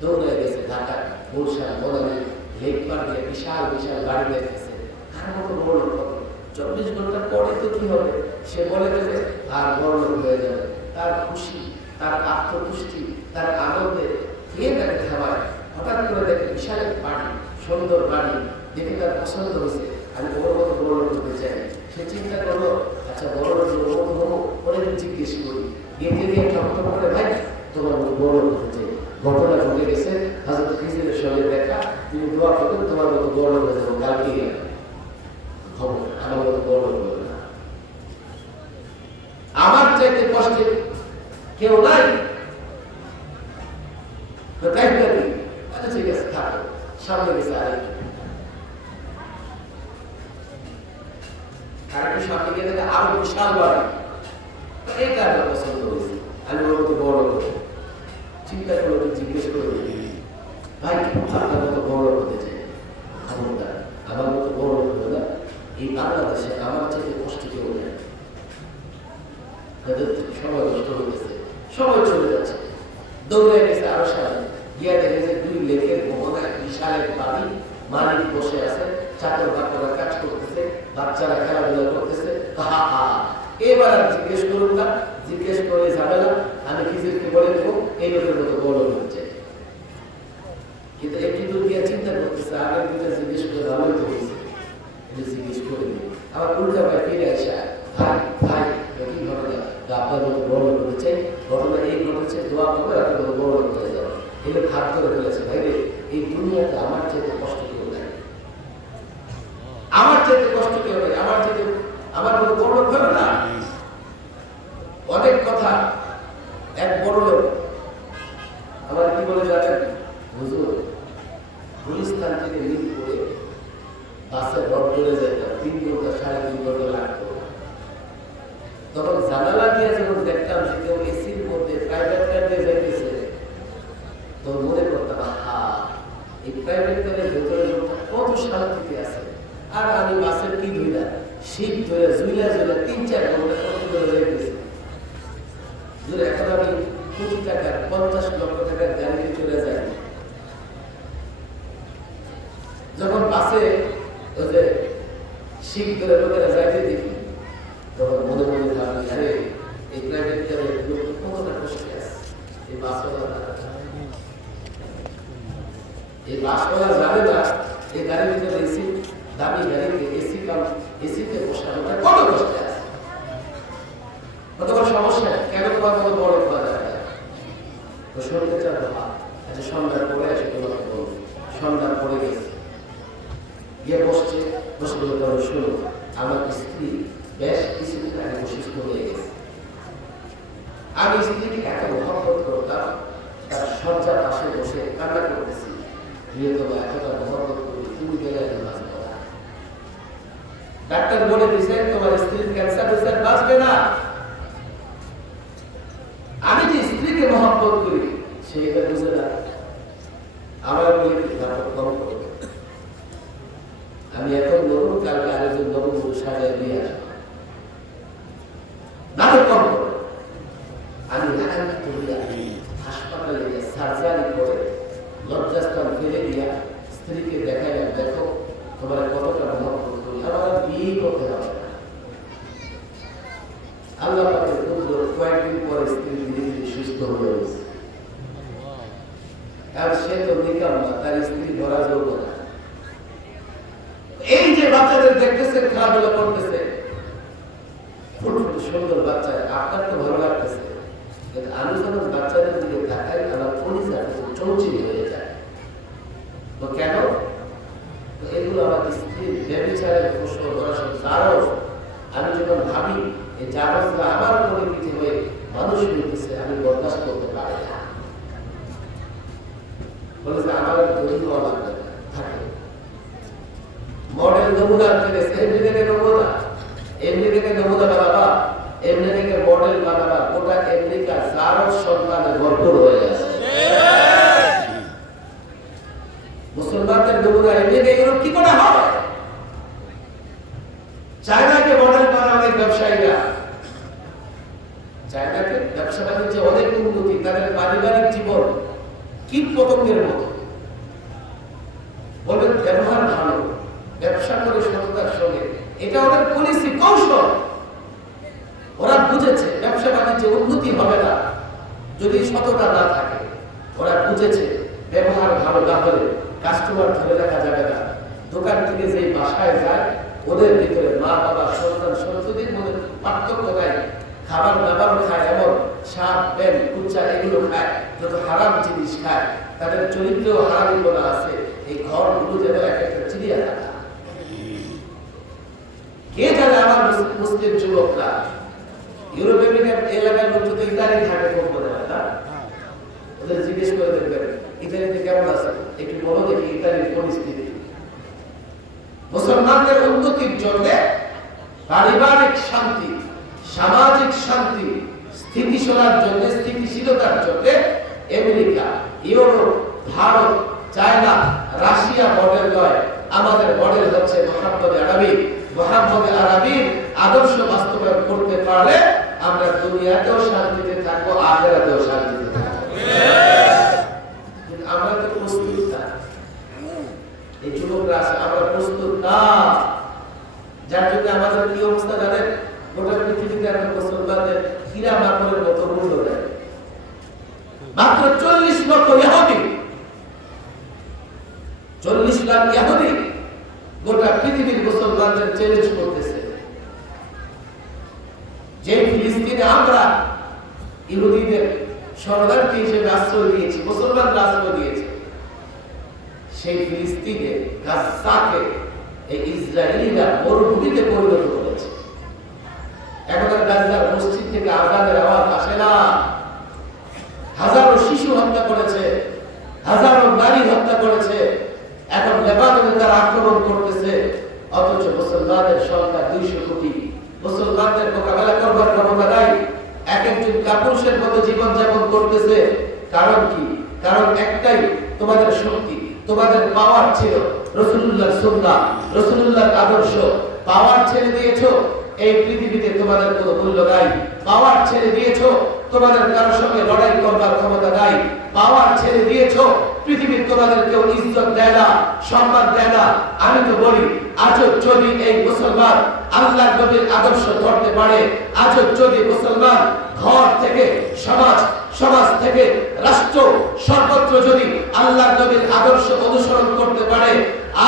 দৌড়ে গেছে ঢাকা, বরিশাল, বনানী, লেকপার দিয়ে বিশাল বিশাল গাড়ি দেখতেছে। তার মতো বড় লোক 24 ঘন্টা পরে তো কি হবে? সে বলে দেবে আর বড় লোক হয়ে যাবে। তার খুশি, তার আত্মতুষ্টি, তার আনন্দে কে তাকে খাওয়ায়। হঠাৎ করে দেখে বিশাল বাড়ি, সুন্দর বাড়ি, দেখে তার পছন্দ হয়েছে, আমি বড় মতো বড় লোক হতে চাই। সে চিন্তা করলো আচ্ছা বড় লোক হবো, পরে জিজ্ঞেস করি, গেটে দিয়ে ঠকঠক করে ভাই তোমার মতো বড় লোক হতে চাই। ঘটনা ঘটে গেছে, হযরত খিজিরের সঙ্গে দেখা, তিনি দোয়া করবেন তোমার মতো বড় লোক হয়ে যাবো, কালকে হবো, আমার মতো বড় লোক হবে না। আমার চাইতে কষ্টে কেউ নাই। তাই নাকি? আচ্ছা ঠিক আছে থাকো, সামনে গেছে আরেকটু সামনে গিয়ে দেখে আরো বিশাল বাড়ি। এটা আমার পছন্দ হয়েছে, আমি ওর মতো বড় লোক। চিন্তা করে জিজ্ঞেস করে ভাই আপনার মতো বড় লোক হতে চাই, খবরদার আমার মতো বড় লোক হবে না। এই বাংলাদেশে আমার চাইতে কষ্ট কেউ নেই। সময় নষ্ট হয়ে গেছে, সময় চলে যাচ্ছে, দৌড়ে গেছে আরো সামনে গিয়া দেখে যে 2 লেকের মোহনায় বিশাল এক বাড়ি, মালিক বসে আছে, চাকর বাকরা কাজ করতেছে, বাচ্চারা খেলাধুলা করতেছে। এবার আর জিজ্ঞেস করুন না, জিজ্ঞেস করে ঝামেলা। আমি খিজিরকে বলে দেবো এই লোকের মতো বড় হচ্ছে। কিন্তু একটু দূর গিয়ে চিন্তা করতেছে, আগের দিনে জিজ্ঞেস করে ভালোই তো হয়েছে, জিজ্ঞেস করে দিই। আমার উল্টা ভাই ফিরে আসা, ভাই ভাই কি ঘটনা? আপনার মতো বড় লোক হতে চাই, ঘটনা এই ঘটেছে, দোয়া করবে আপনার মতো বড় লোক হয়ে যাবে। এগুলো হাত ধরে ফেলেছে। ভাই রে এই দুনিয়াতে আমার চাইতে কষ্ট কেউ নাই, আমার চাইতে গুলিস্তান থেকে মিরপুরে বাসের রড ধরে যেতাম, 3 ঘন্টা 3.5 ঘন্টা লাগতো। তখন জানালা দিয়ে যখন দেখতাম যে কেউ এসির মধ্যে প্রাইভেট কার দিয়ে যাইতেছে, তো মনে করতাম এই প্রাইভেট কারের ভেতরে কত শান্তিতে আছে, আর আমি বাসের কি ধুইলা শীত ধরে জুইলা 3-4 ঘন্টা কত ধরে যাইতেছি। এখন আমি কোটি টাকার 50 লক্ষ টাকার গাড়ি চলে যাই, যখন বাসে ওই যে শীত ধরে লোকেরা যাইতে দেখি, তখন মনে মনে ভাবি আরে এই প্রাইভেট কারের লোক কতটা কষ্টে আছে। এই বাসওয়ালা জানে না এই গাড়ির ভিতরে এসি, দামি গাড়িতে এসিতে বসানোটা কত কষ্টে আছে, কতবার সমস্যা, কেন তোমার মতো বড় করা যায় না। তো শুনতে চাবো আচ্ছা সন্ধ্যার পরে আসে তোমাকে বলবো। সন্ধ্যার পরে গেছে, গিয়ে বসছে, বসলে তবে শুনো আমার স্ত্রী বেশ কিছুদিন আগে অসুস্থ হয়ে গেছে। আমি স্ত্রীকে এত মহব্বত করতাম, তার শয্যার পাশে বসে কান্না করতেছি, প্রিয়তমা এতটা মহব্বত করি, তুমি গেলে বাঁচবে না। ডাক্তার বলে দিয়েছে তোমার স্ত্রীর ক্যান্সার হয়েছে, বাঁচবে না। আমি যে স্ত্রীকে মহব্বত করি সেইটা বুঝে না, আমার বলে নাটক কম করবে। আমি এখন নতুন, কালকে আরেকজন নতুন সাজায় দিয়ে আসবো, নাটক কম করবে। আমি হাসপাতালে গিয়ে সার্জারি করে লজ্জাস্থান ফেলে দিয়া স্ত্রীকে দেখাইলাম, দেখো তোমার কতটা মহব্বত করি, আমার বিয়ে করতে হবে না। আল্লাহ পাকের কুদরত, কয়েকদিন পরে স্ত্রী ধীরে ধীরে সুস্থ হয়ে গেছে। আর সে তো নিকাম না, তার স্ত্রী ধরা যোগ্য না। এই যে বাচ্চাদের দেখতেছে, খেলাধুলা করতেছে, ফুটফুট সুন্দর বাচ্চা, আপনার তো ভালো লাগতেছে, কিন্তু আমি যখন বাচ্চাদের দিকে তাকাই আমার পরিচা চৌচির হয়ে যায়। তো কেন? এগুলো আমার স্ত্রীর ব্যভিচারের প্রশ্ন করা সব জারজ। আমি যখন ভাবি এই জারজরা আমার মনে পিঠে হয়ে মানুষ হইতেছে, আমি বরদাস্ত করতে পারি না। বলেছে আমার তৈরি হওয়া লাগবে থাকে মডেল নমুনা থেকে এমনি থেকে নমুনা, এমনি থেকে নমুনা বানাবা, এমনি থেকে মডেল বানাবা, গোটা আমেরিকা জারজ সন্তানে ভরপুর হয়ে আছে। মুসলমানদের নমুনা এমনি এগুলো কি করে হবে? চায়নাকে মডেল বানায় অনেক ব্যবসায়ীরা, চায়নাকে ব্যবসা বাণিজ্যে অনেক উন্নতি, তাদের পারিবারিক জীবন কীট পতঙ্গের মতো। বলবেন ব্যবহার ভালো, ব্যবসা করে সততার সঙ্গে, এটা ওদের পলিসি কৌশল। ওরা বুঝেছে ব্যবসা বাণিজ্যে উন্নতি হবে না যদি সততা না থাকে। ওরা বুঝেছে ব্যবহার ভালো না হলে কাস্টমার ধরে রাখা যাবে না। দোকান থেকে যে বাসায় যায় ওদের ভিতরে মা বাবা সন্তান সন্ততির মধ্যে পার্থক্য নাই। খাবার দাবার খায়, এমন সাপ বেল কুচ্চা এগুলো খায়, যত হারাম জিনিস খায়, তাদের চরিত্রেও হারামিপনা আছে। এই ঘরগুলো যেন এক একটা চিড়িয়াখানা। কে জানে আমার মুসলিম যুবকরা ইউরোপের এলাকার লোক যদি ইতালি থাকে ওদের জিজ্ঞেস করে দেখবেন ইতালিতে কেমন আছে, একটু বলো দেখি ইতালির পরিস্থিতি। মুসলমানদের উন্নতির জন্য পারিবারিক শান্তি, সামাজিক শান্তি, স্থিতিশীলতার জন্য, স্থিতিশীলতার জন্য America, Europe, Bharat, China, Russia model নয়। আমাদের মডেল হচ্ছে মোহাম্মদ আরবি। মোহাম্মদ আরবির আদর্শ বাস্তবায়ন করতে পারলে আমরা দুনিয়াতেও শান্তিতে থাকবো, আখিরাতেও শান্তিতে থাকবো। আমরা তো প্রস্তুত না, এই যুবকরা আছে আমরা প্রস্তুত না। যার জন্য আমাদের কি অবস্থা জানেন? গোটা পৃথিবীতে এখন মুসলমানদের হীরা মাকড়ের মতো মূল্য দেয়। মাত্র 40 লক্ষ ইহুদি, 40 লাখ ইহুদি গোটা পৃথিবীর মুসলমানদের চ্যালেঞ্জ করতেছে। যে ফিলিস্তিনে আমরা ইহুদিদের শরণার্থী হিসেবে আশ্রয় দিয়েছি, মুসলমানরা আশ্রয় দিয়েছে, সেই ফিলিস্তিনে গাজাকে এই ইসরায়েলিরা মরুভূমিতে পরিণত করেছে। এখন আর গাজার মসজিদ থেকে আযানের আওয়াজ আসে না। হাজারো শিশু হত্যা করেছে, হাজারো নারী হত্যা করেছে, তারা আক্রমণ করতেছে, অথচ মুসলমানের সংখ্যা 200 কোটি। মুসলমানদের মোকাবেলা করবার ক্ষমতা নাই। এক একজন কাপুরুষের মতো জীবন যাপন করতেছে। কারণ কি? কারণ একটাই, তোমাদের শক্তি, তোমাদের পাওয়ার ছিল রাসূলুল্লাহর সুন্নাহ, রাসূলুল্লাহর আদর্শ। পাওয়ার ছেড়ে দিয়েছো, এই পৃথিবীতে তোমাদের কোনো মূল্য নাই। পাওয়ার ছেড়ে দিয়েছো, তোমাদের কারোর সঙ্গে লড়াই করবার ক্ষমতা নাই। পাওয়ার ছেড়ে দিয়েছো, পৃথিবীর তোমাদের কেউ ইজ্জত দেয় না, সম্মান দেয় না। আমি তো বলি, আজও যদি এই মুসলমান আল্লাহর নবীর আদর্শ ধরতে পারে, আজও যদি মুসলমান ঘর থেকে সমাজ, সমাজ থেকে রাষ্ট্র, সর্বত্র যদি আল্লাহর নবীর আদর্শ অনুসরণ করতে পারে,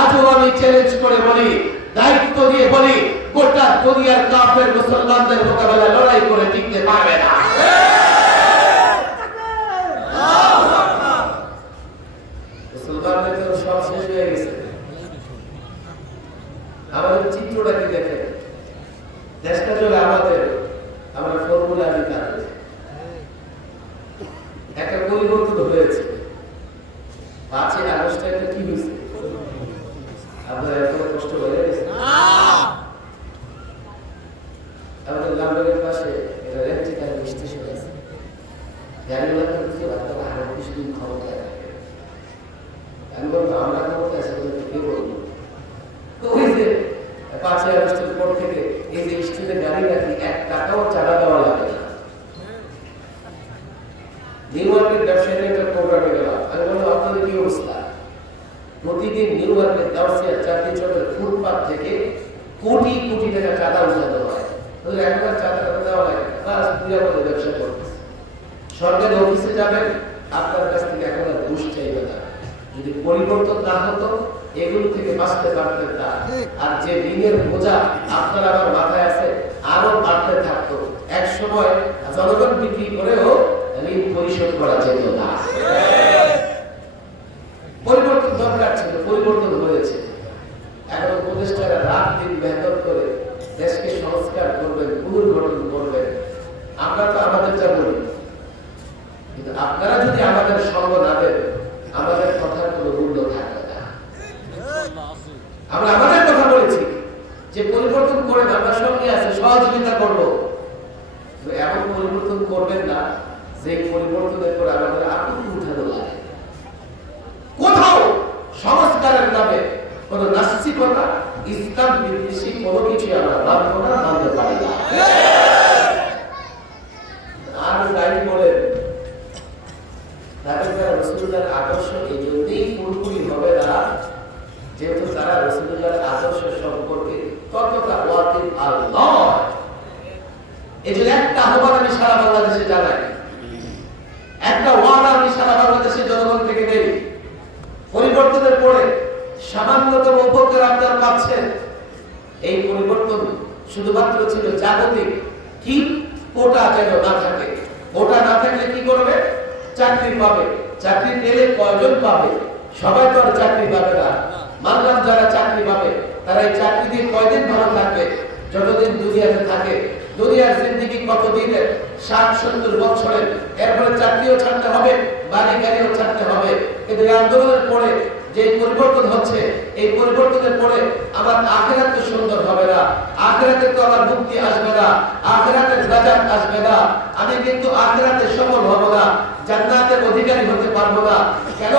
আজও আমি চ্যালেঞ্জ করে বলি, দায়িত্ব দিয়ে বলি, গোটা দুনিয়ার কাফের মুসলমানদের মোকাবেলায় লড়াই করে টিকতে পারবে না। মুসলমানদের তো সব শেষ হয়ে গেছে। আমাদের চিত্রটা কি দেখেন, দেশটা চলে আমাদের, আমরা ফর্মুলা দিতে একটা পরিবর্তন হয়েছে। 5ই আগস্টে একটা কি হয়েছে আপনারা এত কষ্ট করে গেছেন? আমাদের লাম্বারের পাশে এটা রেন্টিকার স্টেশন আছে, গাড়িওয়ালা করতে বাধ্য আরো কিছুদিন ক্ষমতায় থাকে। আমি বলবো আমরা ক্ষমতা আছে বলে কে বলবো? তো ওই যে 5ই আগস্টের পর থেকে এই যে স্টুডেন্ট গাড়ি রাখি, 1 টাকাও চাঁদা দেওয়া লাগে না। নিউ মার্কেট ব্যবসায়ীর একটা প্রোগ্রামে গেলাম, আমি বললাম আপনাদের কি অবস্থা? প্রতিদিন নিউ মার্কেট দাওসিয়া চাঁদনি চকের ফুটপাত থেকে কোটি কোটি টাকা চাঁদা উঠানো হয়। একবার চাঁদা দেওয়া লাগে, বাস নিরাপদে ব্যবসা করতেছে। সরকারি অফিসে যাবেন, আপনার কাছ থেকে এখন আর ঘুষ চাইবে না। যদি পরিবর্তন না হতো, এগুলো থেকে বাঁচতে পারতেন না। আর যে ঋণের বোঝা আপনার আমার মাথায় আছে, আরো বাড়তে থাকতো। এক সময় জনগণ বিক্রি করেও ঋণ পরিশোধ করা যেত না। পরিবর্তন দরকার ছিল, পরিবর্তন হয়েছে। এখন উপদেষ্টারা রাত দিন মেহনত করে দেশকে সংস্কার করবেন, পুনর্গঠন করবেন। আমরা তো আমাদের যা বলি, কিন্তু আপনারা যদি আমাদের সঙ্গ না দেন, আমাদের কথার কোনো মূল্য থাকবে না। আমরা আমাদের কথা বলেছি যে পরিবর্তন করে আমরা সঙ্গে আছে, সহযোগিতা করবো। এমন পরিবর্তন করবেন না যে পরিবর্তনের পর আমাদের আতঙ্ক উঠানো লাগে। কোথাও সংস্কারের নামে কোন নাস্তিকতা, ইসলাম বিদ্বেষী কোনো কিছু আমরা মানব না, মানতে পারি না। আর গাড়ি বলেন তাদের রাসূলুল্লাহর আদর্শ এই জন্যই পুরোপুরি হবে না, যেহেতু তারা রাসূলুল্লাহর আদর্শ সম্পর্কে ততটা ওয়াকিফ আল্লাহ। এই যে একটা আহ্বান আমি সারা বাংলাদেশে জানাই, একটা ওয়াদা আমি সারা বাংলাদেশের জনগণ থেকে নেই। পরিবর্তনের পরে সামান্যতম উপকার আপনারা পাচ্ছেন। এই পরিবর্তন শুধুমাত্র ছিল জাগতিক, কি কোটা যেন না থাকে। কোটা না থাকলে কি করবে? চাকরি পাবে। চাকরি পেলে কয়জন পাবে? সবাই তো আর চাকরি পাবে না। মানলাম যারা চাকরি পাবে তারা এই চাকরি দিয়ে কয়দিন ভালো থাকবে? যতদিন দুনিয়াতে থাকে। দুনিয়ার জিন্দেগি কতদিনের? 60-70 বছরের। এরপরে চাকরিও ছাড়তে হবে, বাড়ি গাড়িও ছাড়তে হবে। কিন্তু এই আন্দোলনের পরে যে পরিবর্তন হচ্ছে, এই পরিবর্তনের পরে আমার আখিরাত তো সুন্দর হবে না, আখিরাতে তো আমার মুক্তি আসবে না, আখিরাতের নাজাত আসবে না। আমি কিন্তু আখিরাতে সফল হব না, জান্নাতের অধিকারী হতে পারবো না। কেন?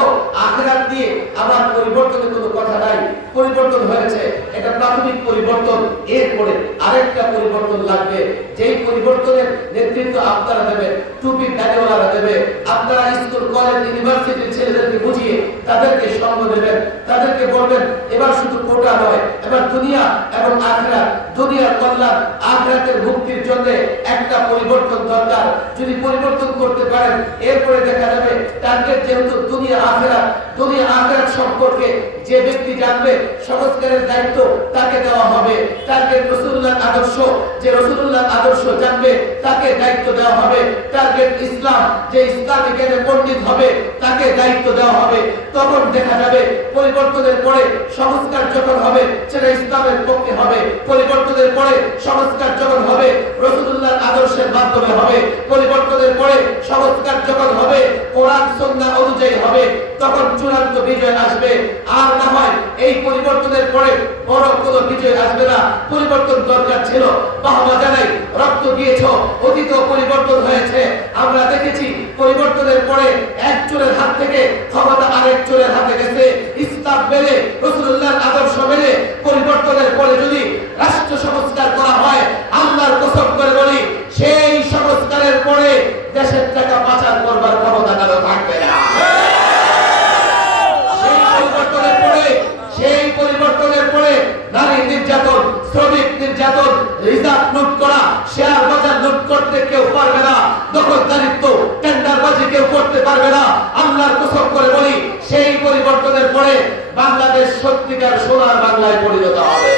আখিরাত দিয়ে আমার পরিবর্তনের কোনো কথা নাই। পরিবর্তন হয়েছে, এটা প্রাথমিক পরিবর্তন। এরপরে আরেকটা পরিবর্তন লাগবে, যেই পরিবর্তনের নেতৃত্ব আপনারা দেবেন, টুপি দাড়িওয়ালারা দেবে। আপনারা স্কুল, কলেজ, ইউনিভার্সিটির ছেলেদেরকে বুঝিয়ে তাদেরকে সঙ্গ দেবেন, তাদেরকে বলবেন এবার শুধু কোটা নয়, এবার দুনিয়া এবং আখিরাত, দুনিয়ার কল্যাণ, আখিরাতের মুক্তির জন্য একটা পরিবর্তন দরকার। যদি পরিবর্তন করতে পারেন, এরপরে দেখা যাবে টার্গেট যেহেতু দুনিয়া আখিরাত, দুনিয়া আখিরাত সম্পর্কে যে ব্যক্তি জানবে, সংস্কারের দায়িত্ব তাকে দেওয়া হবে। টার্গেট রাসূলুল্লাহর আদর্শ, যে রাসূলুল্লাহর আদর্শ জানবে তাকে দায়িত্ব দেওয়া হবে। টার্গেট ইসলাম, যে ইসলামী জ্ঞানে পণ্ডিত হবে তাকে দায়িত্ব দেওয়া হবে। তখন দেখা যাবে পরিবর্তনের পরে সংস্কার যখন হবে সেটা ইসলামের পক্ষে হবে। পরিবর্তনের পরে সংস্কার যখন হবে রাসূলুল্লাহর আদর্শের মাধ্যমে হবে। পরিবর্তনের পরে সংস্কার যখন হবে কোরআন সুন্নাহ অনুযায়ী হবে। তখন চূড়ান্ত বিজয় আসবে। আর না হয় এই আসবে না, পরিবর্তন দরকার ছিল। বাহবা জানাই, রক্ত দিয়েছো, অতীত পরিবর্তন হয়েছে। আমরা দেখেছি পরিবর্তনের পরে এক চোরের হাত থেকে ক্ষমতা আরেক চোরের হাতে গেছে। ইসলাম মেনে, রাসূলুল্লাহর আদর্শ মেনে পরিবর্তনের পরে যদি রাষ্ট্র সংস্কার করা হয়, আল্লাহর কসম করে বলি সেই সংস্কারের পরে দেশের টাকা পাচার করবার ক্ষমতা কারো থাকবে না। সেই পরিবর্তনের পরে নারী নির্যাতন, শ্রমিক নির্যাতন, রিজার্ভ লুট করা, শেয়ার বাজার লুট করতে কেউ পারবে না, দখলদারিত্ব, টেন্ডারবাজি কেউ করতে পারবে না। আল্লাহর কসম করে বলি সেই পরিবর্তনের পরে বাংলাদেশ সত্যিকার সোনার বাংলায় পরিণত হবে।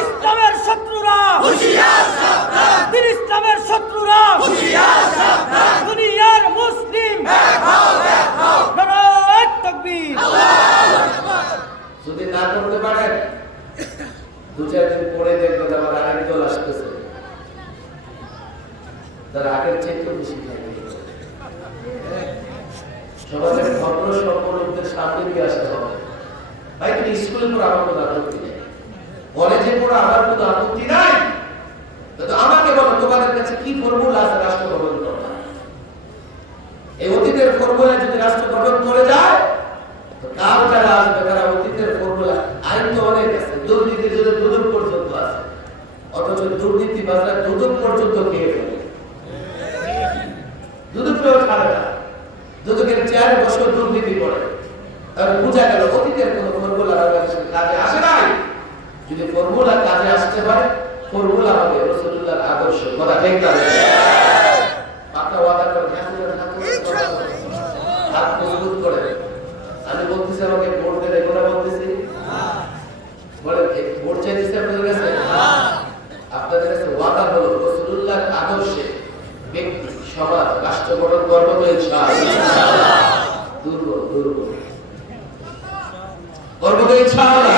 ইসলামের শত্রুরা হুঁশিয়ার সাবধান, দিন ইসলামের শত্রুরা হুঁশিয়ার সাবধান, দুনিয়ার মুসলিম এক হও এক হও, নারায়ে তাকবীর, আল্লাহু আকবার। যদি না করতে পারেন দু চার দিন পরে দেখবেন আবার আরেক দল আসতেছে, তার আগের চেয়ে বেশি থাকবে। সমাজের ভদ্র সম্পর্কদের সামনে নিয়ে আসতে হবে। ভাই তুমি স্কুলে পড়া আমার কোনো আপত্তি নেই, কলেজে পড়া আমার কোনো আপত্তি নাই, তো আমাকে বলো তোমাদের কাছে কি ফর্মুলা আছে রাষ্ট্র গঠন করা? এই অতীতের ফর্মুলা যদি রাষ্ট্র গঠন করে যায় তো কাল যারা আসবে তারা অতীতের ফর্মুলা, আইন তো অনেক আছে, দুর্নীতির জন্য দুদক পর্যন্ত আছে, অথচ দুর্নীতি বাজার দুদক পর্যন্ত খেয়ে ফেলে, দুদকেও ছাড়ে না, দুদকের চেয়ারে বসে দুর্নীতি করে। তাহলে বোঝা গেল অতীতের কোন ফর্মুলা কাজে আসে নাই। যদি ফর্মুলা কাজে আসতে পারে, ফর্মুলা হবে রাসূলুল্লাহর আদর্শ। কথা ঠিক না? পাকা ওয়াদা করে হাত মজবুত করে। আমি বলতেছি আমাকে ভোট দেন, এগুলো বলতেছি বলে ভোট চাইতেছি আপনাদের কাছে, আপনাদের কাছে ওয়াদা হলো রাসূলুল্লাহর আদর্শে ব্যক্তি, সমাজ, রাষ্ট্র গঠন করব তো ইনশাআল্লাহ। দুর্বল করব তো ইনশাআল্লাহ।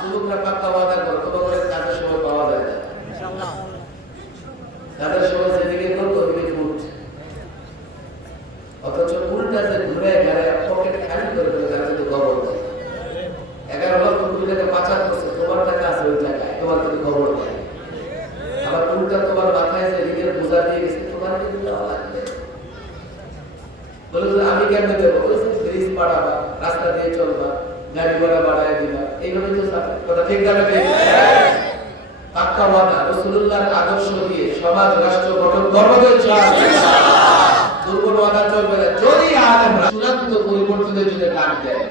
যুবকরা পাক্কা ওয়াদা করো, তোমাদের কাজের সময় পাওয়া যায় না ইনশাআল্লাহ। কাজের সময় যেদিকে করবো ওদিকে ফুট, অথচ উল্টা যে ঘুরে গেলে পকেট খালি করে ফেলে তারা কিন্তু খবর দেয়। 11 লক্ষ কোটি টাকা পাচার করছে, তোমার টাকা আছে ওই টাকায়, তোমার কিন্তু খবর দেয়। আবার উল্টা তোমার মাথায় যে ঋণের বোঝা দিয়ে গেছে, তোমার কিন্তু দেওয়া লাগবে। বলে আমি কেমনে দেবো? ব্রিজ বাড়াবা, রাস্তা দিয়ে চলবা, গাড়ি ভাড়া বাড়ায় দিবা, এইভাবে তো কথা ঠিক না? পাক্কা ওয়াদা রাসূলুল্লাহর আদর্শ দিয়ে সমাজ রাষ্ট্র গঠন করব তো ইনশাআল্লাহ। দুর্বল ওয়াদা চলবে না। যদি আলেমরা চূড়ান্ত পরিবর্তনের জন্য ডাক দেয়,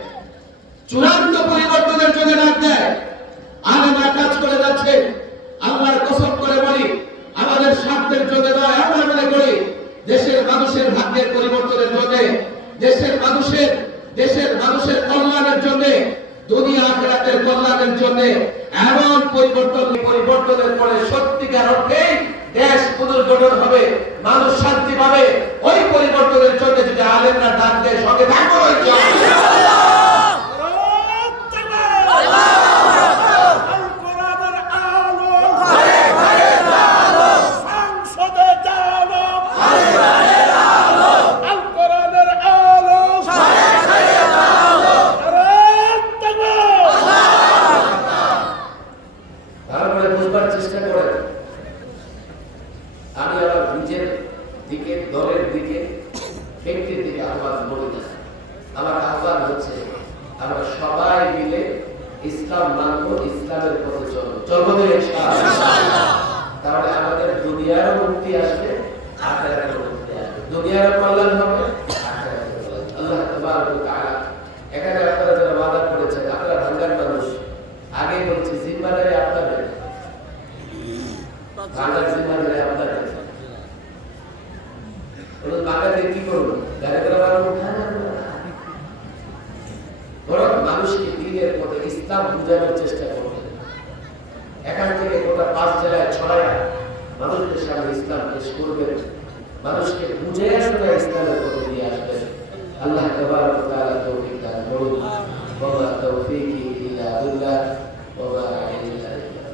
চূড়ান্ত পরিবর্তনের জন্য ডাক দেয়, আলেমরা কাজ করে যাচ্ছে, আল্লাহর কসম করে বলি আমাদের স্বার্থের জন্য নয়, আমরা মনে করি দেশের মানুষের ভাগ্যের পরিবর্তনের জন্য, দেশের মানুষের কল্যাণের জন্য, দুনিয়া আখিরাতের কল্যাণের জন্য এমন পরিবর্তনের পরে সত্যিকার অর্থে দেশ পুনর্গঠন হবে, মানুষ শান্তি পাবে। ওই পরিবর্তনের জন্য যদি আলেমরা ডাক দেয়, সঙ্গে থাকবো ইনশাআল্লাহ। ইসলাম মানবো, ইসলামের পথে চলবো ইনশাআল্লাহ। তাহলে আমাদের দুনিয়ারও মুক্তি আসবে, আখিরাতেরও মুক্তি আসবে, দুনিয়ারও কল্যাণ হবে, আখিরাতেরও কল্যাণ। আল্লাহ তাবারক ওয়া তাআলা এখানে আপনারা যারা ওয়াদা করেছেন, আপনারা ভাঙ্গার মানুষ, আগে বলছি জিম্মাদারি আপনাদের, ভাঙ্গার জিম্মাদারি আপনাদের। বলুন ভাঙ্গাতে কি করবো? গাড়ি করে বাড়াবো? বরং মানুষকে দ্বীনের পথে ইসলাম বুঝানোর চেষ্টা করবেন। এখান থেকে গোটা 5 জেলায় ছড়ায় মানুষদের সামনে ইসলাম পেশ করবেন, মানুষকে বুঝে আসলে ইসলামের পথে নিয়ে আসবেন। আল্লাহ তাবারক ওয়া তাআলা তৌফিক দান করুন। ওয়া মা তাওফীকি ইল্লা বিল্লাহ ওয়া মা ইল্লা বিল্লাহ।